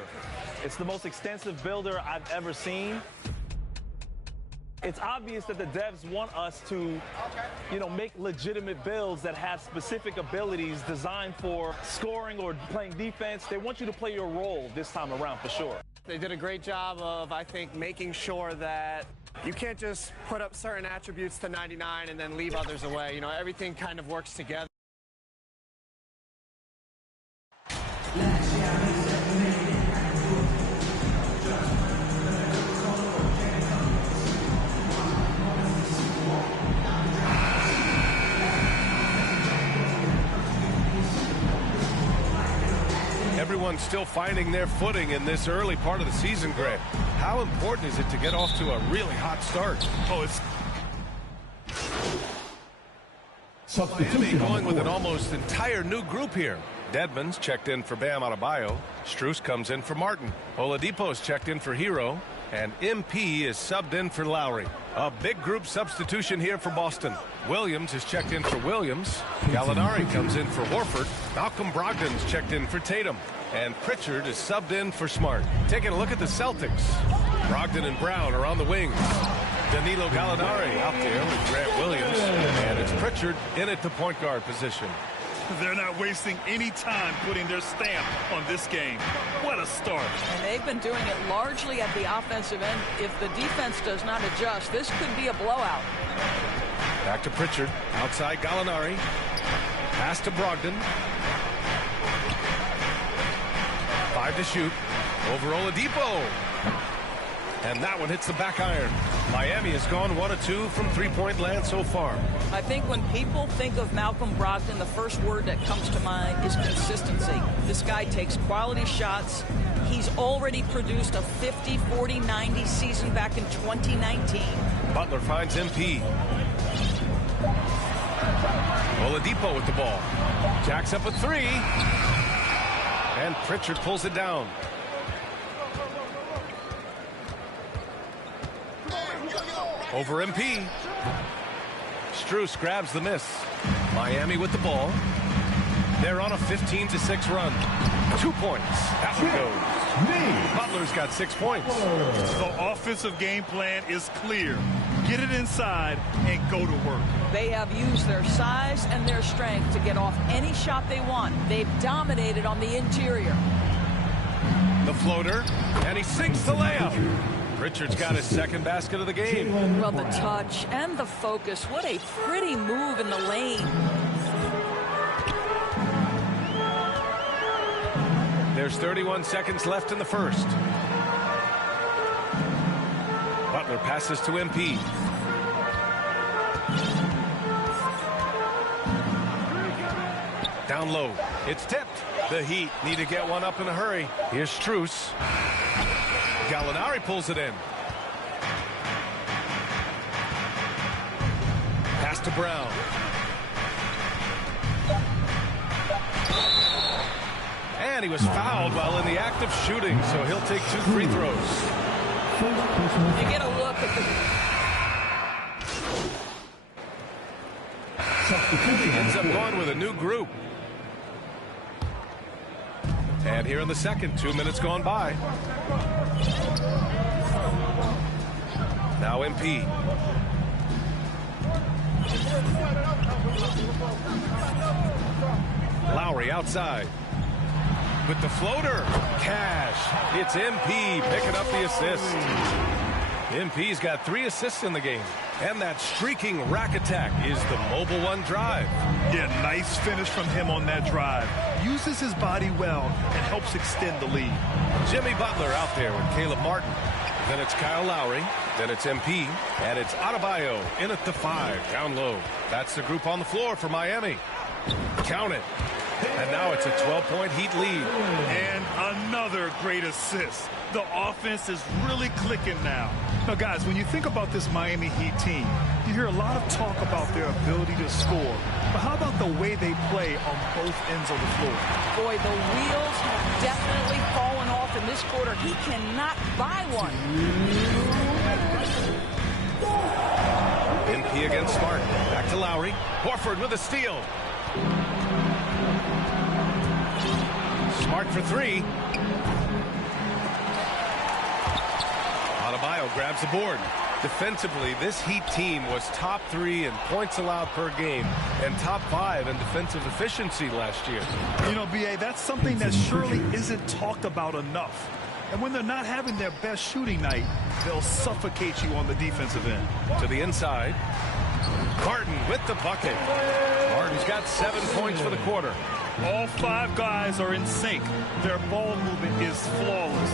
It's the most extensive builder I've ever seen. It's obvious that the devs want us to, make legitimate builds that have specific abilities designed for scoring or playing defense. They want you to play your role this time around for sure. They did a great job of, I think, making sure that you can't just put up certain attributes to 99 and then leave others away. Everything kind of works together. Everyone's still finding their footing in this early part of the season, Greg. How important is it to get off to a really hot start? Oh, it's Miami going with an almost entire new group here. Dedmon's checked in for Bam Adebayo. Strus comes in for Martin. Oladipo's checked in for Hero. And MP is subbed in for Lowry. A big group substitution here for Boston. Williams is checked in for Williams. Gallinari comes in for Horford. Malcolm Brogdon's checked in for Tatum. And Pritchard is subbed in for Smart. Taking a look at the Celtics. Brogdon and Brown are on the wings. Danilo Gallinari out there with Grant Williams. And it's Pritchard in at the point guard position. They're not wasting any time putting their stamp on this game. What a start. And they've been doing it largely at the offensive end. If the defense does not adjust, this could be a blowout. Back to Pritchard. Outside Gallinari. Pass to Brogdon. 5 to shoot. Over Oladipo. And that one hits the back iron. Miami has gone 1 of 2 from three-point land so far. I think when people think of Malcolm Brogdon, the first word that comes to mind is consistency. This guy takes quality shots. He's already produced a 50, 40, 90 season back in 2019. Butler finds MP. Oladipo with the ball. Jacks up a 3. And Pritchard pulls it down. Over MP. Strus grabs the miss. Miami with the ball. They're on a 15-6 run. 2 points. That one goes. Butler's got 6 points. The offensive game plan is clear. Get it inside and go to work. They have used their size and their strength to get off any shot they want. They've dominated on the interior. The floater, and he sinks the layup. Pritchard's got his second basket of the game. Well, the touch and the focus. What a pretty move in the lane. There's 31 seconds left in the first. Butler passes to MP. Down low. It's tipped. The Heat need to get one up in a hurry. Here's Strus. Gallinari pulls it in. Pass to Brown. And he was fouled while in the act of shooting, so he'll take 2 free throws. You get a look at the... He ends up going with a new group. And here in the second, 2 minutes gone by. Now MP. Lowry outside. With the floater. Cash. It's MP picking up the assist. MP's got 3 assists in the game. And that streaking rack attack is the Mobile One drive. Yeah, nice finish from him on that drive. Uses his body well and helps extend the lead. Jimmy Butler out there with Caleb Martin. Then it's Kyle Lowry. Then it's MP. And it's Adebayo in at the 5, down low. That's the group on the floor for Miami. Count it. And now it's a 12-point Heat lead. And another great assist. The offense is really clicking now. Now, guys, when you think about this Miami Heat team, you hear a lot of talk about their ability to score. But how about the way they play on both ends of the floor? Boy, the wheels have definitely fallen off in this quarter. He cannot buy one. MP against Smart. Back to Lowry. Horford with a steal. Smart for 3. Adebayo grabs the board. Defensively, this Heat team was top 3 in points allowed per game and top 5 in defensive efficiency last year. You know, B.A., that's something that surely isn't talked about enough. And when they're not having their best shooting night, they'll suffocate you on the defensive end. To the inside. Martin with the bucket. Martin's got 7 points for the quarter. All 5 guys are in sync. Their ball movement is flawless.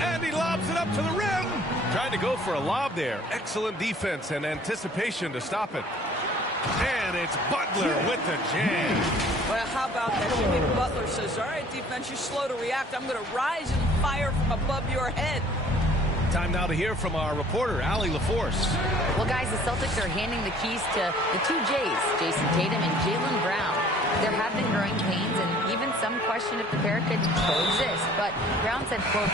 And he lobs it up to the rim. Tried to go for a lob there. Excellent defense and anticipation to stop it. And it's Butler with the jam. Well, how about that? Jimmy Butler says, all right, defense, you're slow to react. I'm going to rise and fire from above your head. Time now to hear from our reporter, Allie LaForce. Well, guys, the Celtics are handing the keys to the 2 J's, Jason Tatum and Jaylen Brown. There have been growing pains and even some question if the pair could coexist. But Brown said, quote,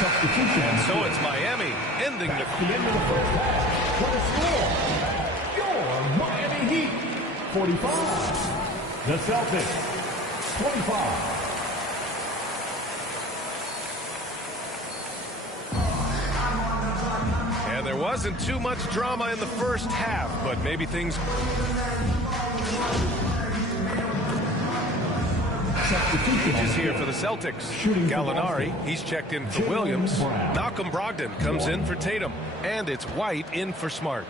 and so it's Miami ending the end of the first half. For the score, your Miami Heat 45. The Celtics 25. And there wasn't too much drama in the first half, but maybe things... Substitutions here for the Celtics. Gallinari, he's checked in for Williams. Malcolm Brogdon comes in for Tatum. And it's White in for Smart.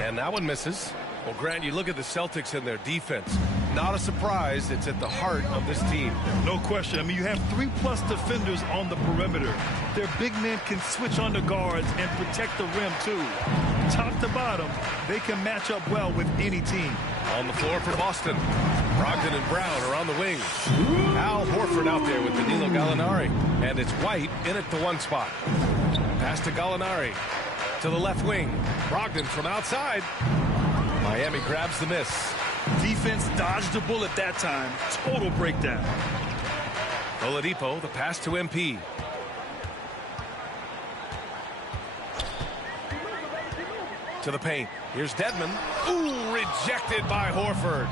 And that one misses. Well, Grant, you look at the Celtics and their defense. Not a surprise. It's at the heart of this team. No question. I mean, you have 3+ defenders on the perimeter. Their big men can switch on the guards and protect the rim, too. Top to bottom, they can match up well with any team. On the floor for Boston. Brogdon and Brown are on the wings. Al Horford out there with Danilo Gallinari. And it's White in at the 1 spot. Pass to Gallinari. To the left wing. Brogdon from outside. Miami grabs the miss. Defense dodged the bullet that time. Total breakdown. Oladipo, the pass to MP. To the paint. Here's Dedmon. Ooh, rejected by Horford.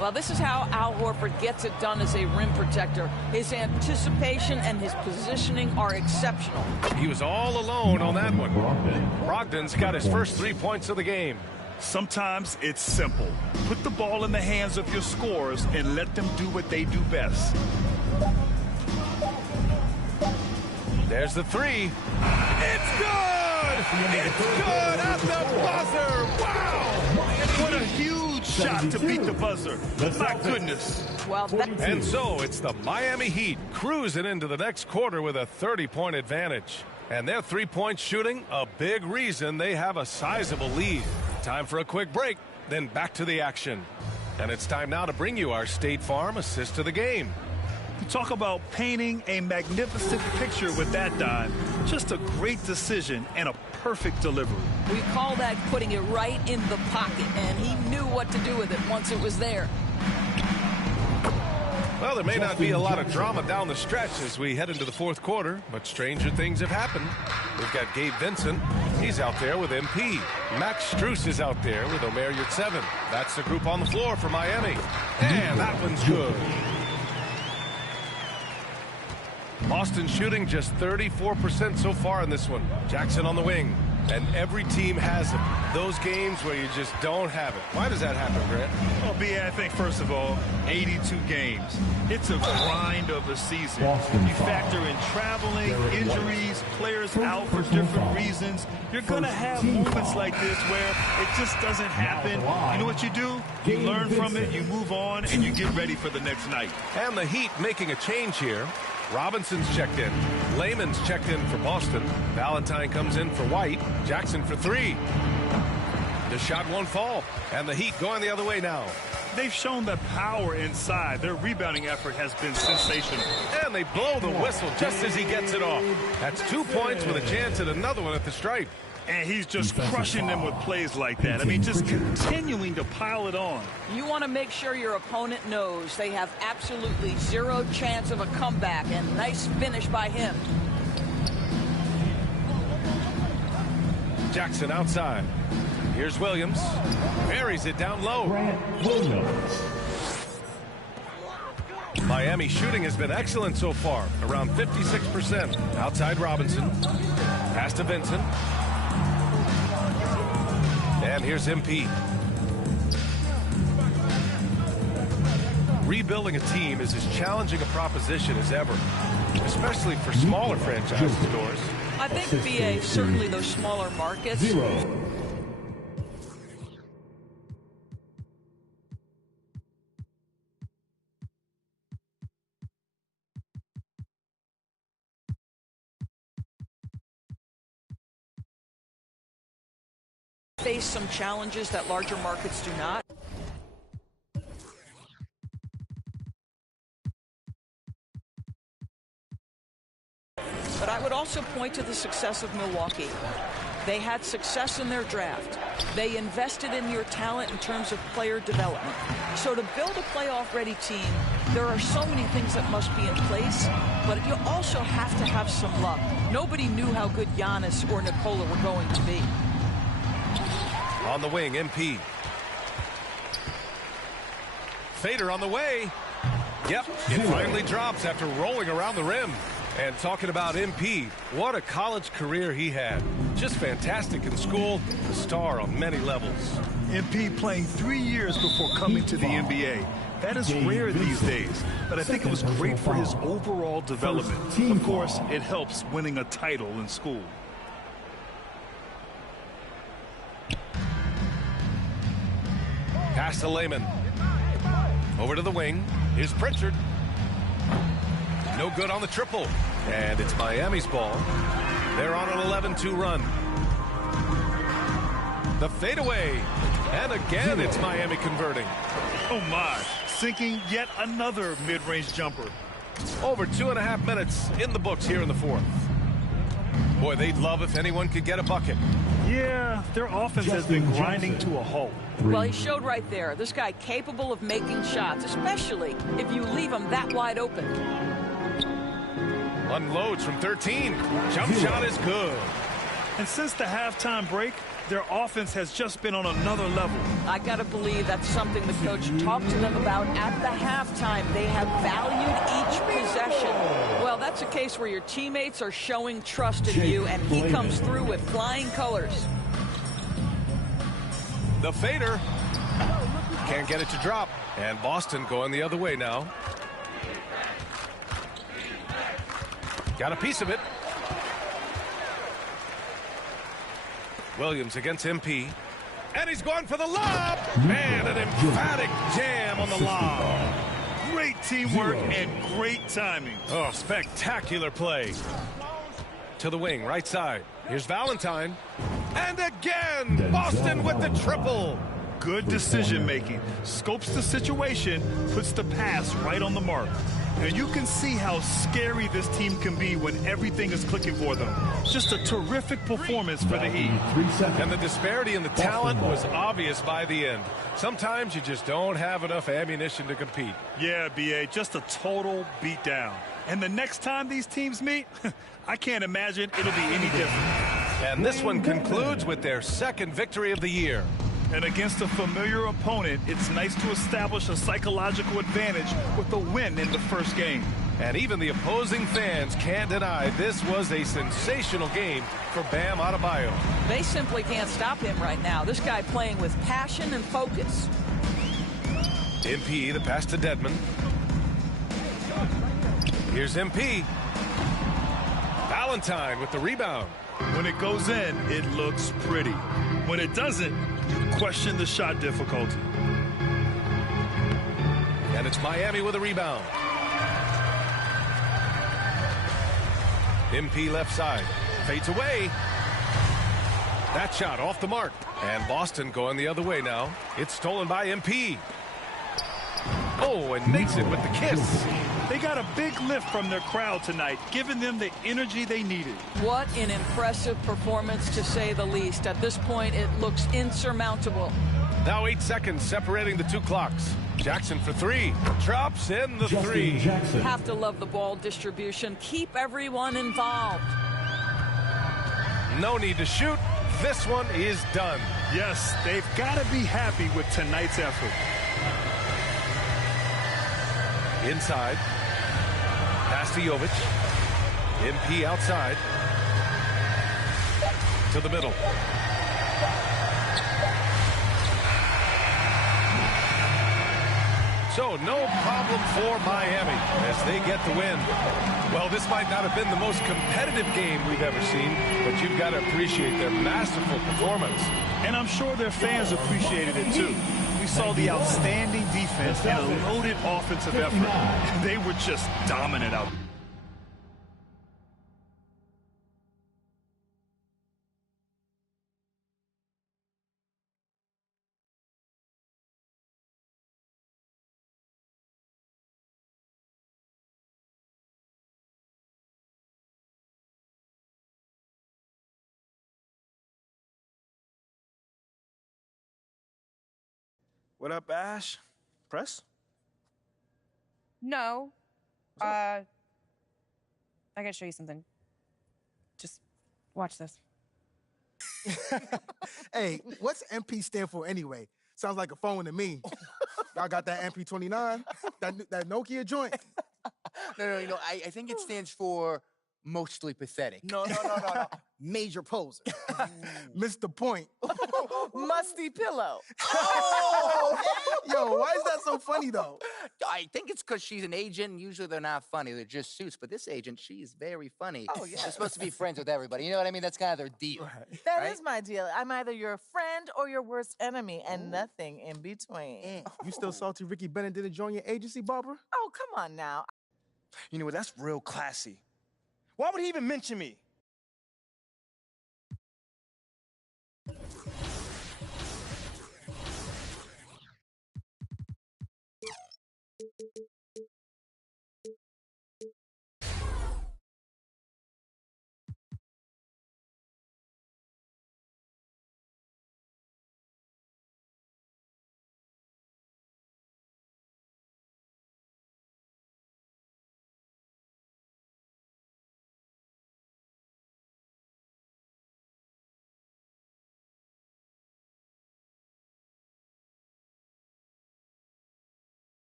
Well, this is how Al Horford gets it done as a rim protector. His anticipation and his positioning are exceptional. He was all alone on that one. Brogdon's got his first 3 points of the game. Sometimes it's simple. Put the ball in the hands of your scorers and let them do what they do best. There's the 3. It's good! It's good at the buzzer! Wow! What a huge shot to beat the buzzer. My goodness. Well, and so it's the Miami Heat cruising into the next quarter with a 30-point advantage. And their 3-point shooting, a big reason they have a sizable lead. Time for a quick break, then back to the action. And it's time now to bring you our State Farm assist of the game. You talk about painting a magnificent picture with that dime. Just a great decision and a perfect delivery. We call that putting it right in the pocket, and he knew what to do with it once it was there. Well, there may not be a lot of drama down the stretch as we head into the 4th quarter, but stranger things have happened. We've got Gabe Vincent. He's out there with MP. Max Strus is out there with Omer Yurtseven. That's the group on the floor for Miami. And that one's good. Boston shooting just 34% so far in this one. Jackson on the wing. And every team has them. Those games where you just don't have it. Why does that happen, Grant? Well, B.A., I think, first of all, 82 games. It's a grind of a season. You factor in traveling, injuries, players out for different reasons. You're going to have moments like this where it just doesn't happen. You know what you do? You learn from it, you move on, and you get ready for the next night. And the Heat making a change here. Robinson's checked in. Layman's checked in for Boston. Valentine comes in for White. Jackson for 3. The shot won't fall. And the Heat going the other way now. They've shown the power inside. Their rebounding effort has been sensational. And they blow the whistle just as he gets it off. That's 2 points with a chance at another one at the stripe. And he's just crushing them with plays like that. I mean, just continuing to pile it on. You want to make sure your opponent knows they have absolutely zero chance of a comeback, and nice finish by him. Jackson outside. Here's Williams. Buries it down low. Miami shooting has been excellent so far, around 56%. Outside Robinson. Pass to Vincent. And here's MP. Rebuilding a team is as challenging a proposition as ever, especially for smaller franchise stores. I think, B.A., certainly those smaller markets. Face some challenges that larger markets do not. But I would also point to the success of Milwaukee. They had success in their draft. They invested in your talent in terms of player development. So to build a playoff-ready team, there are so many things that must be in place, but you also have to have some luck. Nobody knew how good Giannis or Nikola were going to be. On the wing, MP. Fader on the way. Yep, it finally drops after rolling around the rim. And talking about MP, what a college career he had. Just fantastic in school, a star on many levels. MP playing 3 years before coming to the NBA. That is rare these days, but I think it was great for his overall development. Of course, it helps winning a title in school. Pass to Lehman. Over to the wing. Here's Pritchard. No good on the triple. And it's Miami's ball. They're on an 11-2 run. The fadeaway. And again, it's Miami converting. Oh, my. Sinking yet another mid-range jumper. Over 2.5 minutes in the books here in the fourth. Boy, they'd love if anyone could get a bucket. Yeah, their offense has been grinding to a halt. Well, he showed right there. This guy capable of making shots, especially if you leave him that wide open. Unloads from 13. Jump shot is good. And since the halftime break, their offense has just been on another level. I got to believe that's something the coach talked to them about at the halftime. They have valued each possession. Well, that's a case where your teammates are showing trust in you, and he comes through with flying colors. The fader. Can't get it to drop. And Boston going the other way now. Got a piece of it. Williams against MP. And he's going for the lob. And an emphatic jam on the lob. Great teamwork and great timing. Oh, spectacular play. To the wing, right side. Here's Valentine. And again, Boston with the triple. Good decision-making. Scopes the situation, puts the pass right on the mark. And you can see how scary this team can be when everything is clicking for them. Just a terrific performance for the Heat. And the disparity in the talent was obvious by the end. Sometimes you just don't have enough ammunition to compete. Yeah, B.A., just a total beatdown. And the next time these teams meet, I can't imagine it'll be any different. And this one concludes with their second victory of the year. And against a familiar opponent, it's nice to establish a psychological advantage with a win in the first game. And even the opposing fans can't deny this was a sensational game for Bam Adebayo. They simply can't stop him right now. This guy playing with passion and focus. MP, the pass to Dedmon. Here's MP. Valentine with the rebound. When it goes in, it looks pretty. When it doesn't, you question the shot difficulty. And it's Miami with a rebound. MP left side. Fades away. That shot off the mark. And Boston going the other way now. It's stolen by MP. Oh, and makes it with the kiss. They got a big lift from their crowd tonight, giving them the energy they needed. What an impressive performance, to say the least. At this point, it looks insurmountable. Now 8 seconds separating the two clocks. Jackson for three. Drops in the three. Have to love the ball distribution. Keep everyone involved. No need to shoot. This one is done. Yes, they've got to be happy with tonight's effort. Inside. Pass to Jovic. MP outside. To the middle. So no problem for Miami as they get the win. Well, this might not have been the most competitive game we've ever seen, but you've got to appreciate their masterful performance. And I'm sure their fans appreciated it too. We saw the outstanding defense and a loaded offensive effort. They were just dominant out there. What up, Ash? Press? No. I gotta show you something. Just watch this. Hey, what's MP stand for anyway? Sounds like a phone to me. Y'all got that MP29? That Nokia joint? No, I think it stands for mostly pathetic. No. Major poser. Mr. Point. Musty pillow. Yo, why is that so funny, though? I think it's because she's an agent, and usually they're not funny. They're just suits. But this agent, she's very funny. Oh, yeah. They're supposed to be friends with everybody. You know what I mean? That's kind of their deal. That is my deal. I'm either your friend or your worst enemy, and nothing in between. You still salty Ricky Bennett didn't join your agency, Barbara? Oh, come on now. You know what? That's real classy. Why would he even mention me?